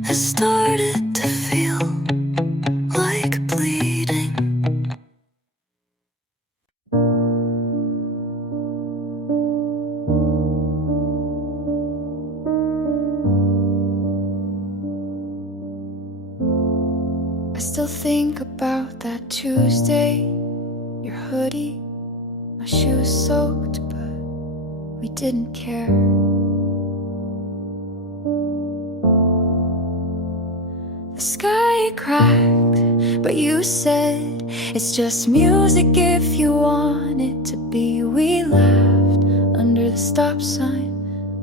has started to feel like bleeding. I still think about that Tuesday, your hoodie, my shoes soaked, but we didn't care. The sky cracked, but you said it's just music if you want it to be. We laughed under the stop sign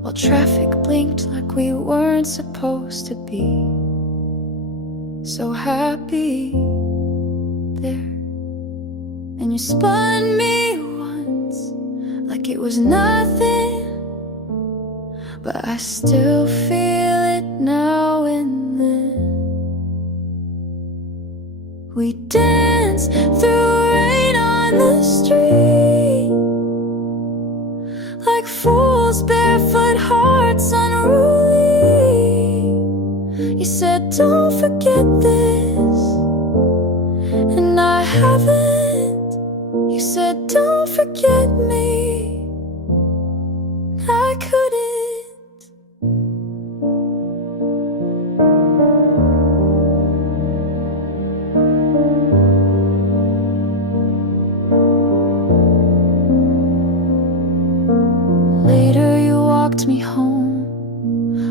while traffic blinked like we weren't supposed to be. So happy there. And you spun me once like it was nothing, but I still feel it now and then. We danced through rain on the street like fools, barefoot hearts unruly. You said don't forget this, and I haven't. You said don't forget me, I couldn't. Later you walked me home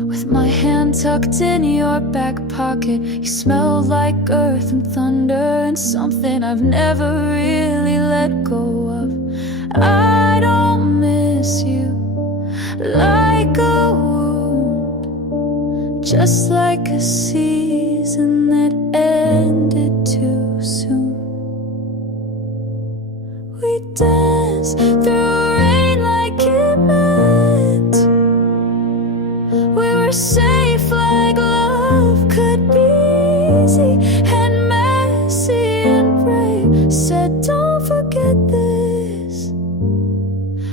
with with my hand tucked in your back pocket. You smelled like earth and thunder, and something I've never really let go of. I don't miss you like a wound, just like a season that ended too soon. We danced through rain like it meant we were safe, like love could be easy and messy and brave. Said don't forget this,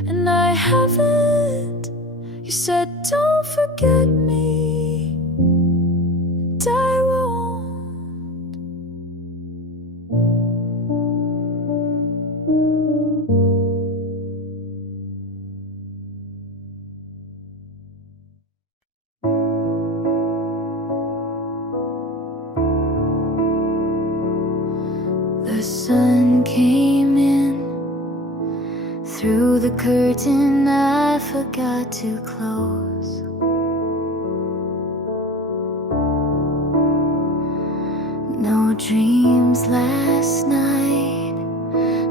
and I haven't. You said don't forget me, and I won't. The sun came in through the curtain I forgot to close. No dreams last night,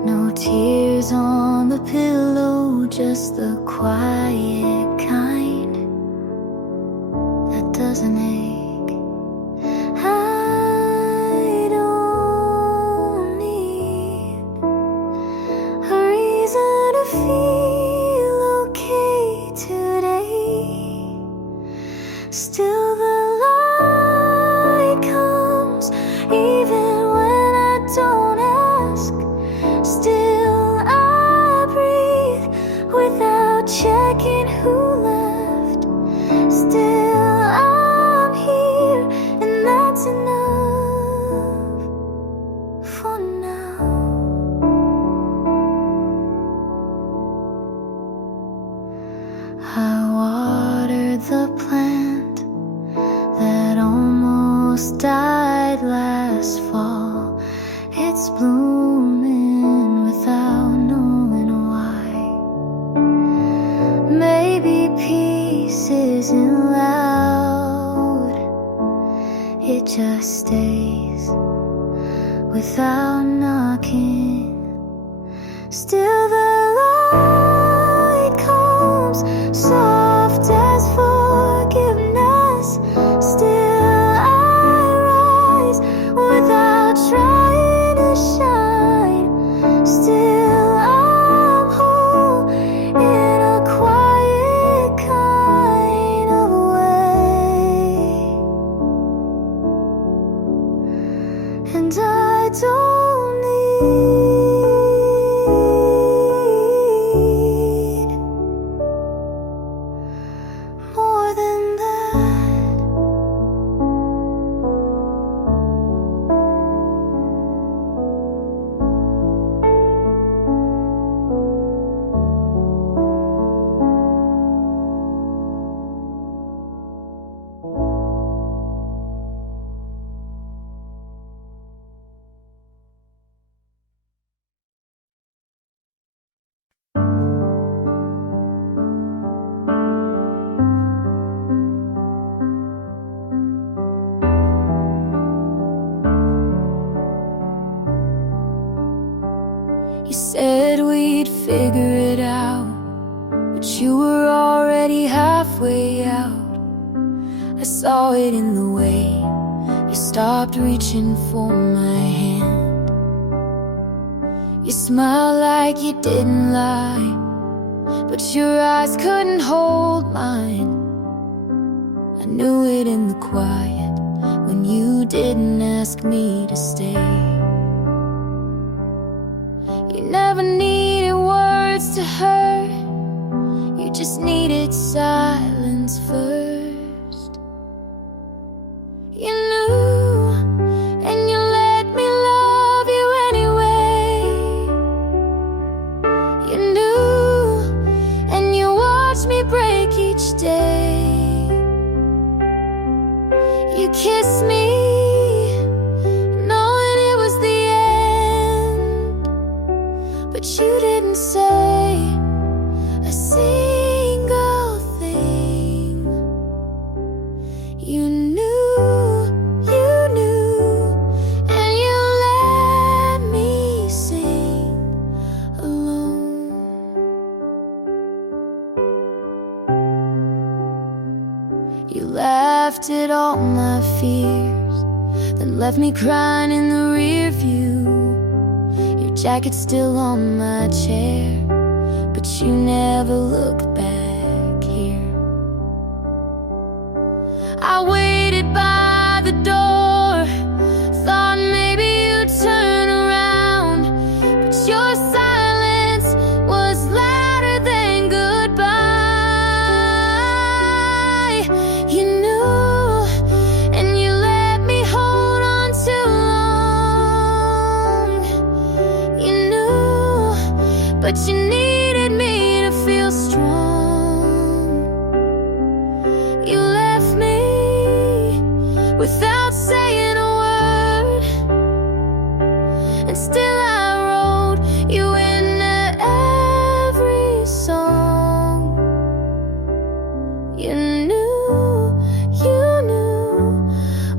no tears on the pillow, just the quiet kind that doesn't ache. I don't need a reason to feel okay today. Still the light comes even when I don't ask. Still I breathe without checking who left. Still I'm here, and that's enough for now. I watered the plant that almost died last fall. It's blooming without knowing why. Maybe peace isn't loud, it just stays without knocking. Still the light comes soft as forgiveness. Still I rise without trying to shine. Still I'm whole in a quiet kind of way. And I don't need more than that. You said we'd figure it out, but you were already halfway out. I saw it in the way you stopped reaching for my hand. You smiled like you didn't lie, but your eyes couldn't hold mine. I knew it in the quiet when you didn't ask me to stay. You never needed words to hurt, you just needed silence first. You knew, and you let me love you anyway. You knew, and you watched me break each day. You kissed me, knowing it was the end, but you didn't say a single thing. You laughed at all my fears, then left me crying in the rear view. Your jacket's still on my chair, but you never look back here. I waited by the door, thought maybe you'd turn around, but your silence was louder than goodbye. You knew, and you let me hold on too long. You knew, but you needed me to feel strong. You left me without saying a word, and still I wrote you into every song. You knew,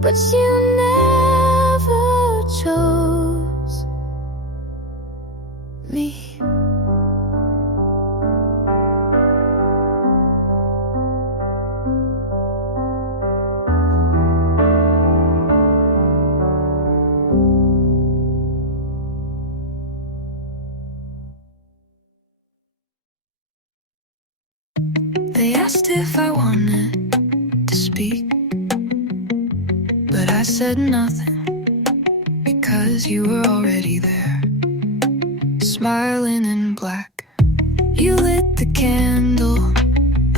but you never chose me. They asked if I wanted to speak, but I said nothing, because you were already there, smiling in black. You lit the candle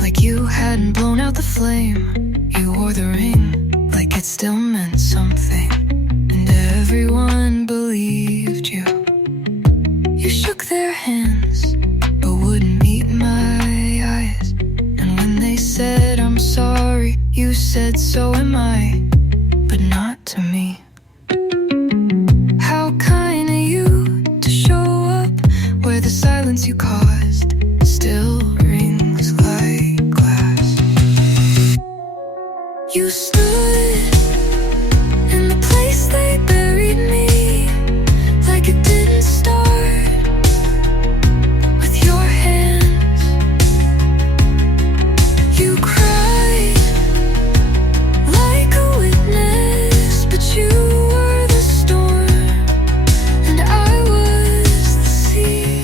like you hadn't blown out the flame. You wore the ring like it still meant something, and everyone believed you. You shook their hands but wouldn't meet my eyes, and when they said I'm sorry, you said so am I, but not to me. How kind of you to show up where the silence you caused still rings like glass. You stood in the place they buried me, like it didn't start with your hands. You cried like a witness, but you were the storm and I was the sea.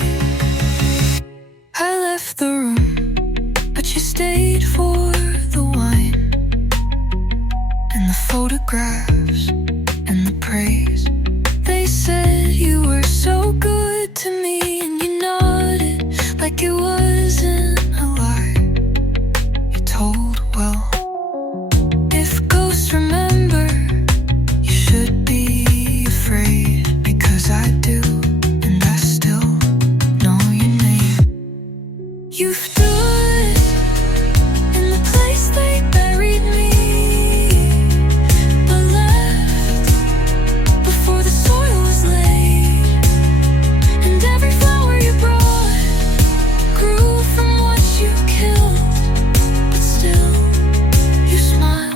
I left the room, but you stayed for the wine and the photographs and the praise. They said you were so good to me, and you nodded like it wasn't a lie. You told, well, if ghosts remember, you should be afraid, because I do, and I still know your name. You stood in the place they buried me, but left before the soil was laid, and every flower you brought grew from what you killed, but still you smiled.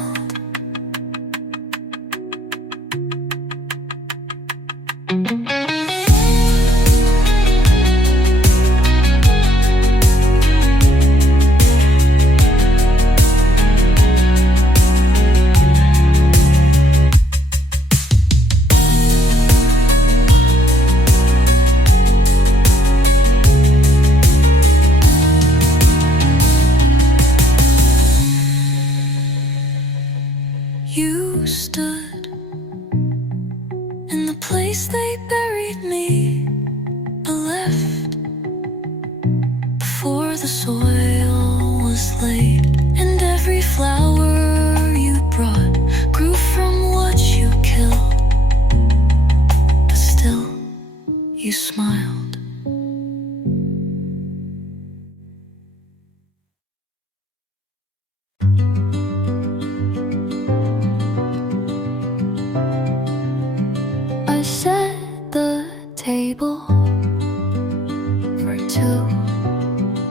You stood in the place they buried me, but left before the soil was laid, and every flower you brought grew from what you killed, but still you smiled. I set the table for two,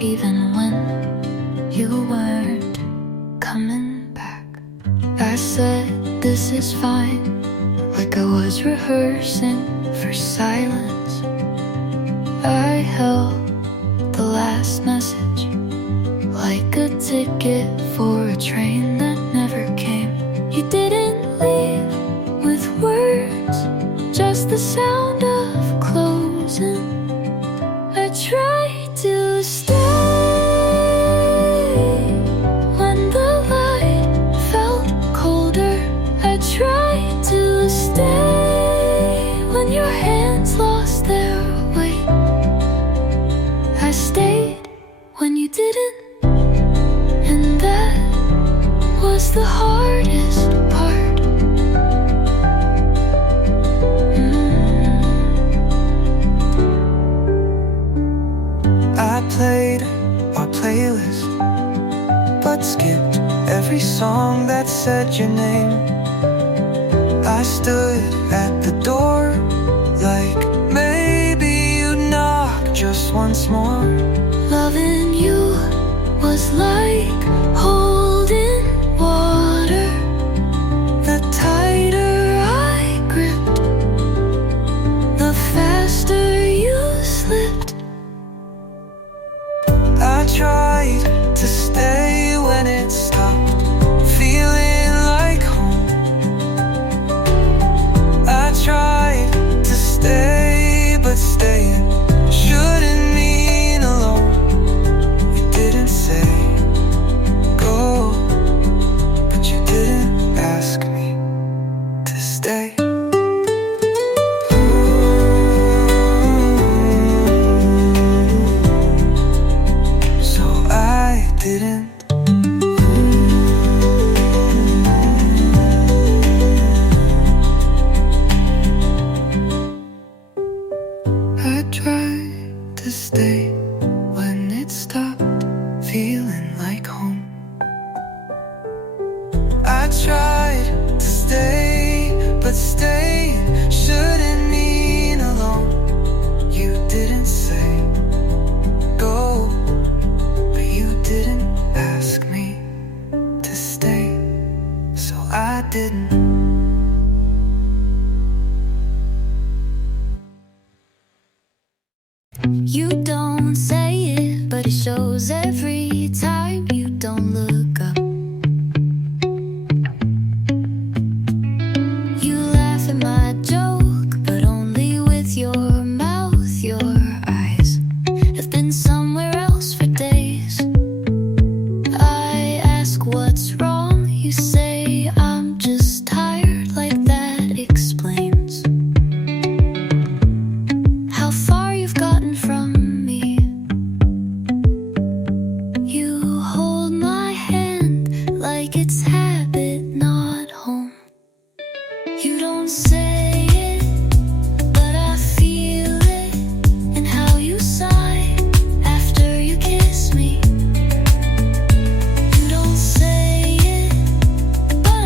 even when you weren't coming back. I said this is fine, like I was rehearsing for silence. I held the last message like a ticket for a train that hardest part. I played our playlist, but skipped every song that said your name. I stood at the door, like maybe you'd knock just once more. Loving you was like holding water. The tighter I gripped, the faster you slipped. I tried to stay when it stopped feeling like home. I tried to stay, but staying shouldn't mean alone. You didn't say go, but you didn't ask me to stay. So I didn't. I tried to stay when it stopped feeling like home. I tried to stay, but staying shouldn't mean alone. You didn't say go, but you didn't ask me to stay. So I didn't. You don't say it, but it shows every time you don't look up. You laugh at my joke, but only with your mouth. Your eyes have been somewhere else for days. I ask what's wrong, you say I'm just tired. Like that explains how far you've gotten from me. You hold my hand like it's habit, not home. You don't say it, but I feel it in how you sigh after you kiss me. You don't say it, but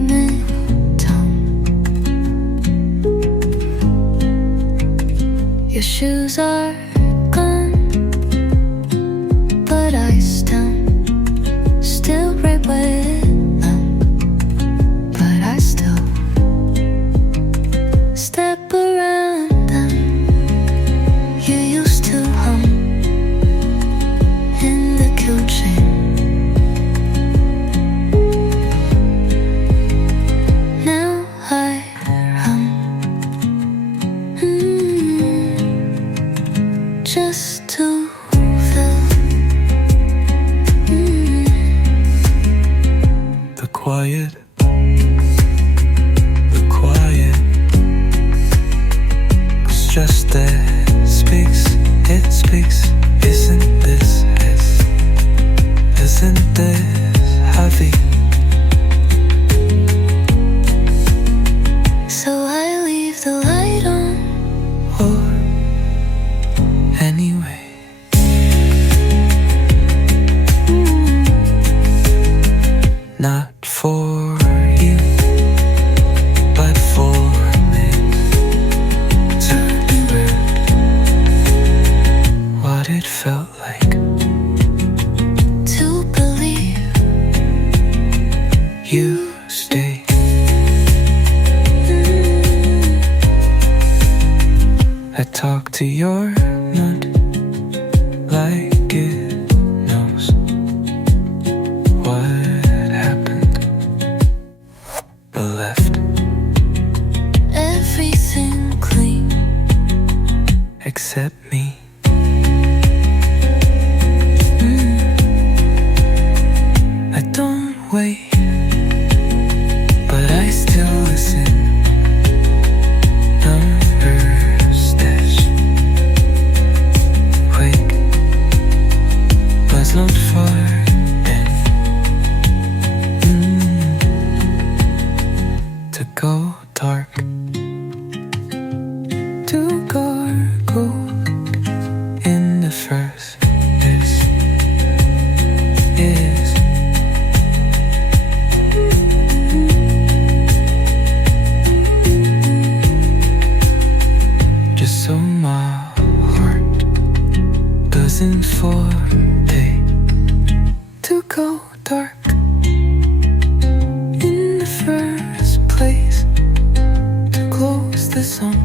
midtown. Your shoes are gone, but I stand still right with them. But I still step around them. You used to hum in the kill chain. Now I hum, just to fill The quiet, the quiet was just there. Speaks, it speaks. Isn't this heavy? So I leave the light on. Or anyway, not for you, but for me to learn what it felt like To believe you stay. I talk to your mud like it knows what happened, but left everything clean. except me. I don't wait, but I still listen. Numbers dash, wake, buzz not far in. To go dark, to gargle in the first is just so my heart doesn't forbid to go dark in the first place, to close the sun.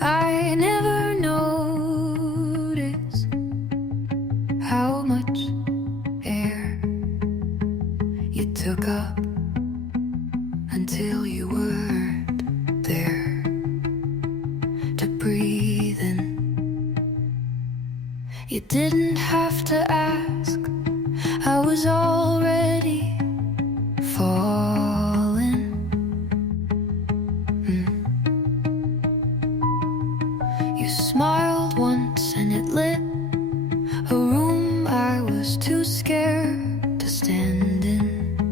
I never noticed how much air you took up until you weren't there to breathe in. You didn't have to ask, I was already falling. You smiled once and it lit a room I was too scared to stand in.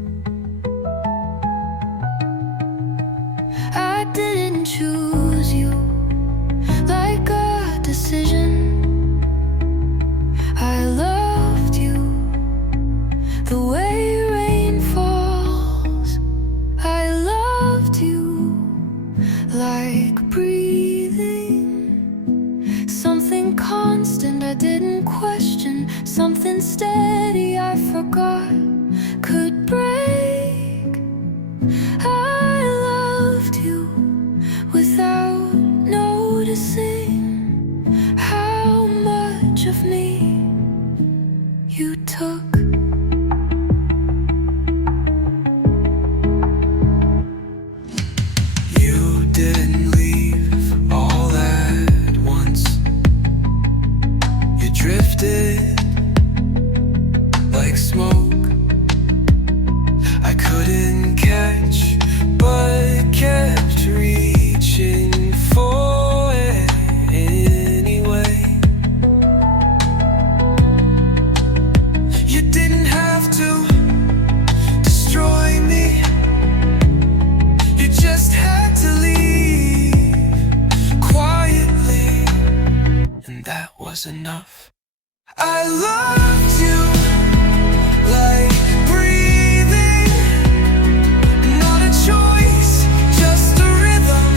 I didn't choose you like a decision. I loved you the way rain falls. I loved you like breathing. Something constant I didn't question, something steady I forgot could break. I loved you without noticing how much of me you took. You didn't leave all at once. You drifted like smoke. I couldn't catch, but kept reaching for it anyway. You didn't have to destroy was enough. I loved you like breathing, not a choice, just a rhythm.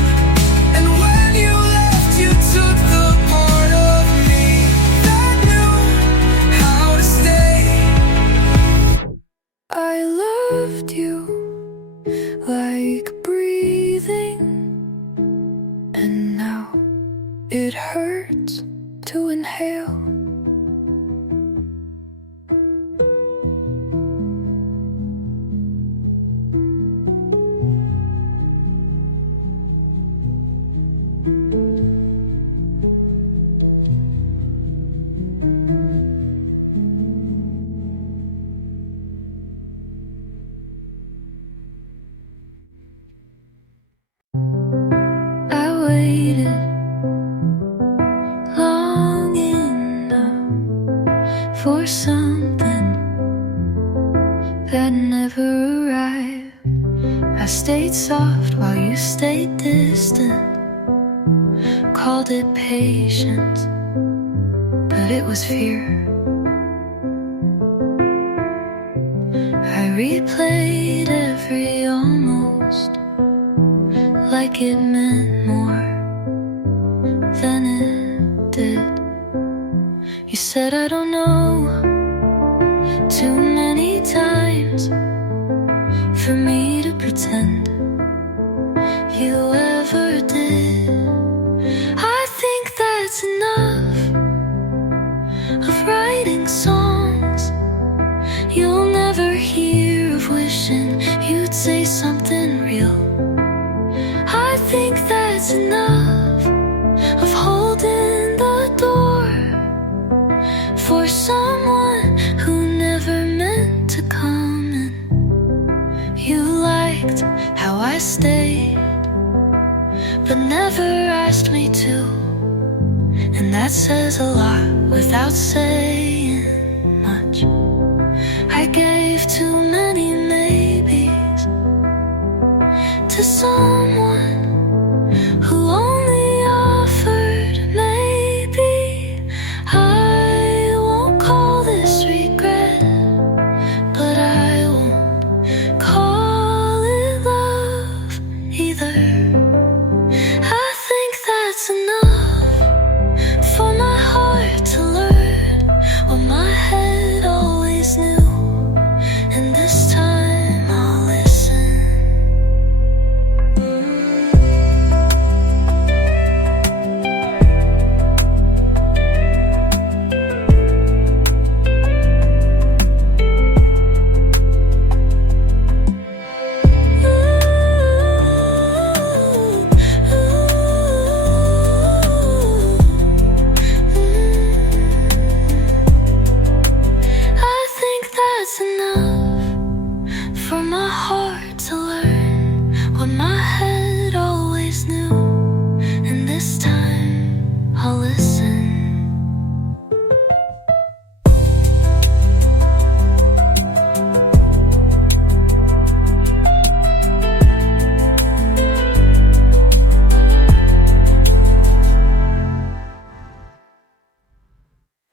And when you left, you took the part of me that knew how to stay. I loved you like breathing, and now it hurts to inhale. I waited long enough for something that never arrived. I stayed soft while you stayed distant, called it patience, but it was fear. I replayed every almost, like it meant more than it did. You said I don't know too many times for me to pretend you ever did. I think that's enough of writing songs you'll never hear, of wishing you'd say something real. I think that's enough of holding the door for someone who never meant to come in. You liked how I stayed, but never asked me to, and that says a lot without saying much. I gave too many maybes to someone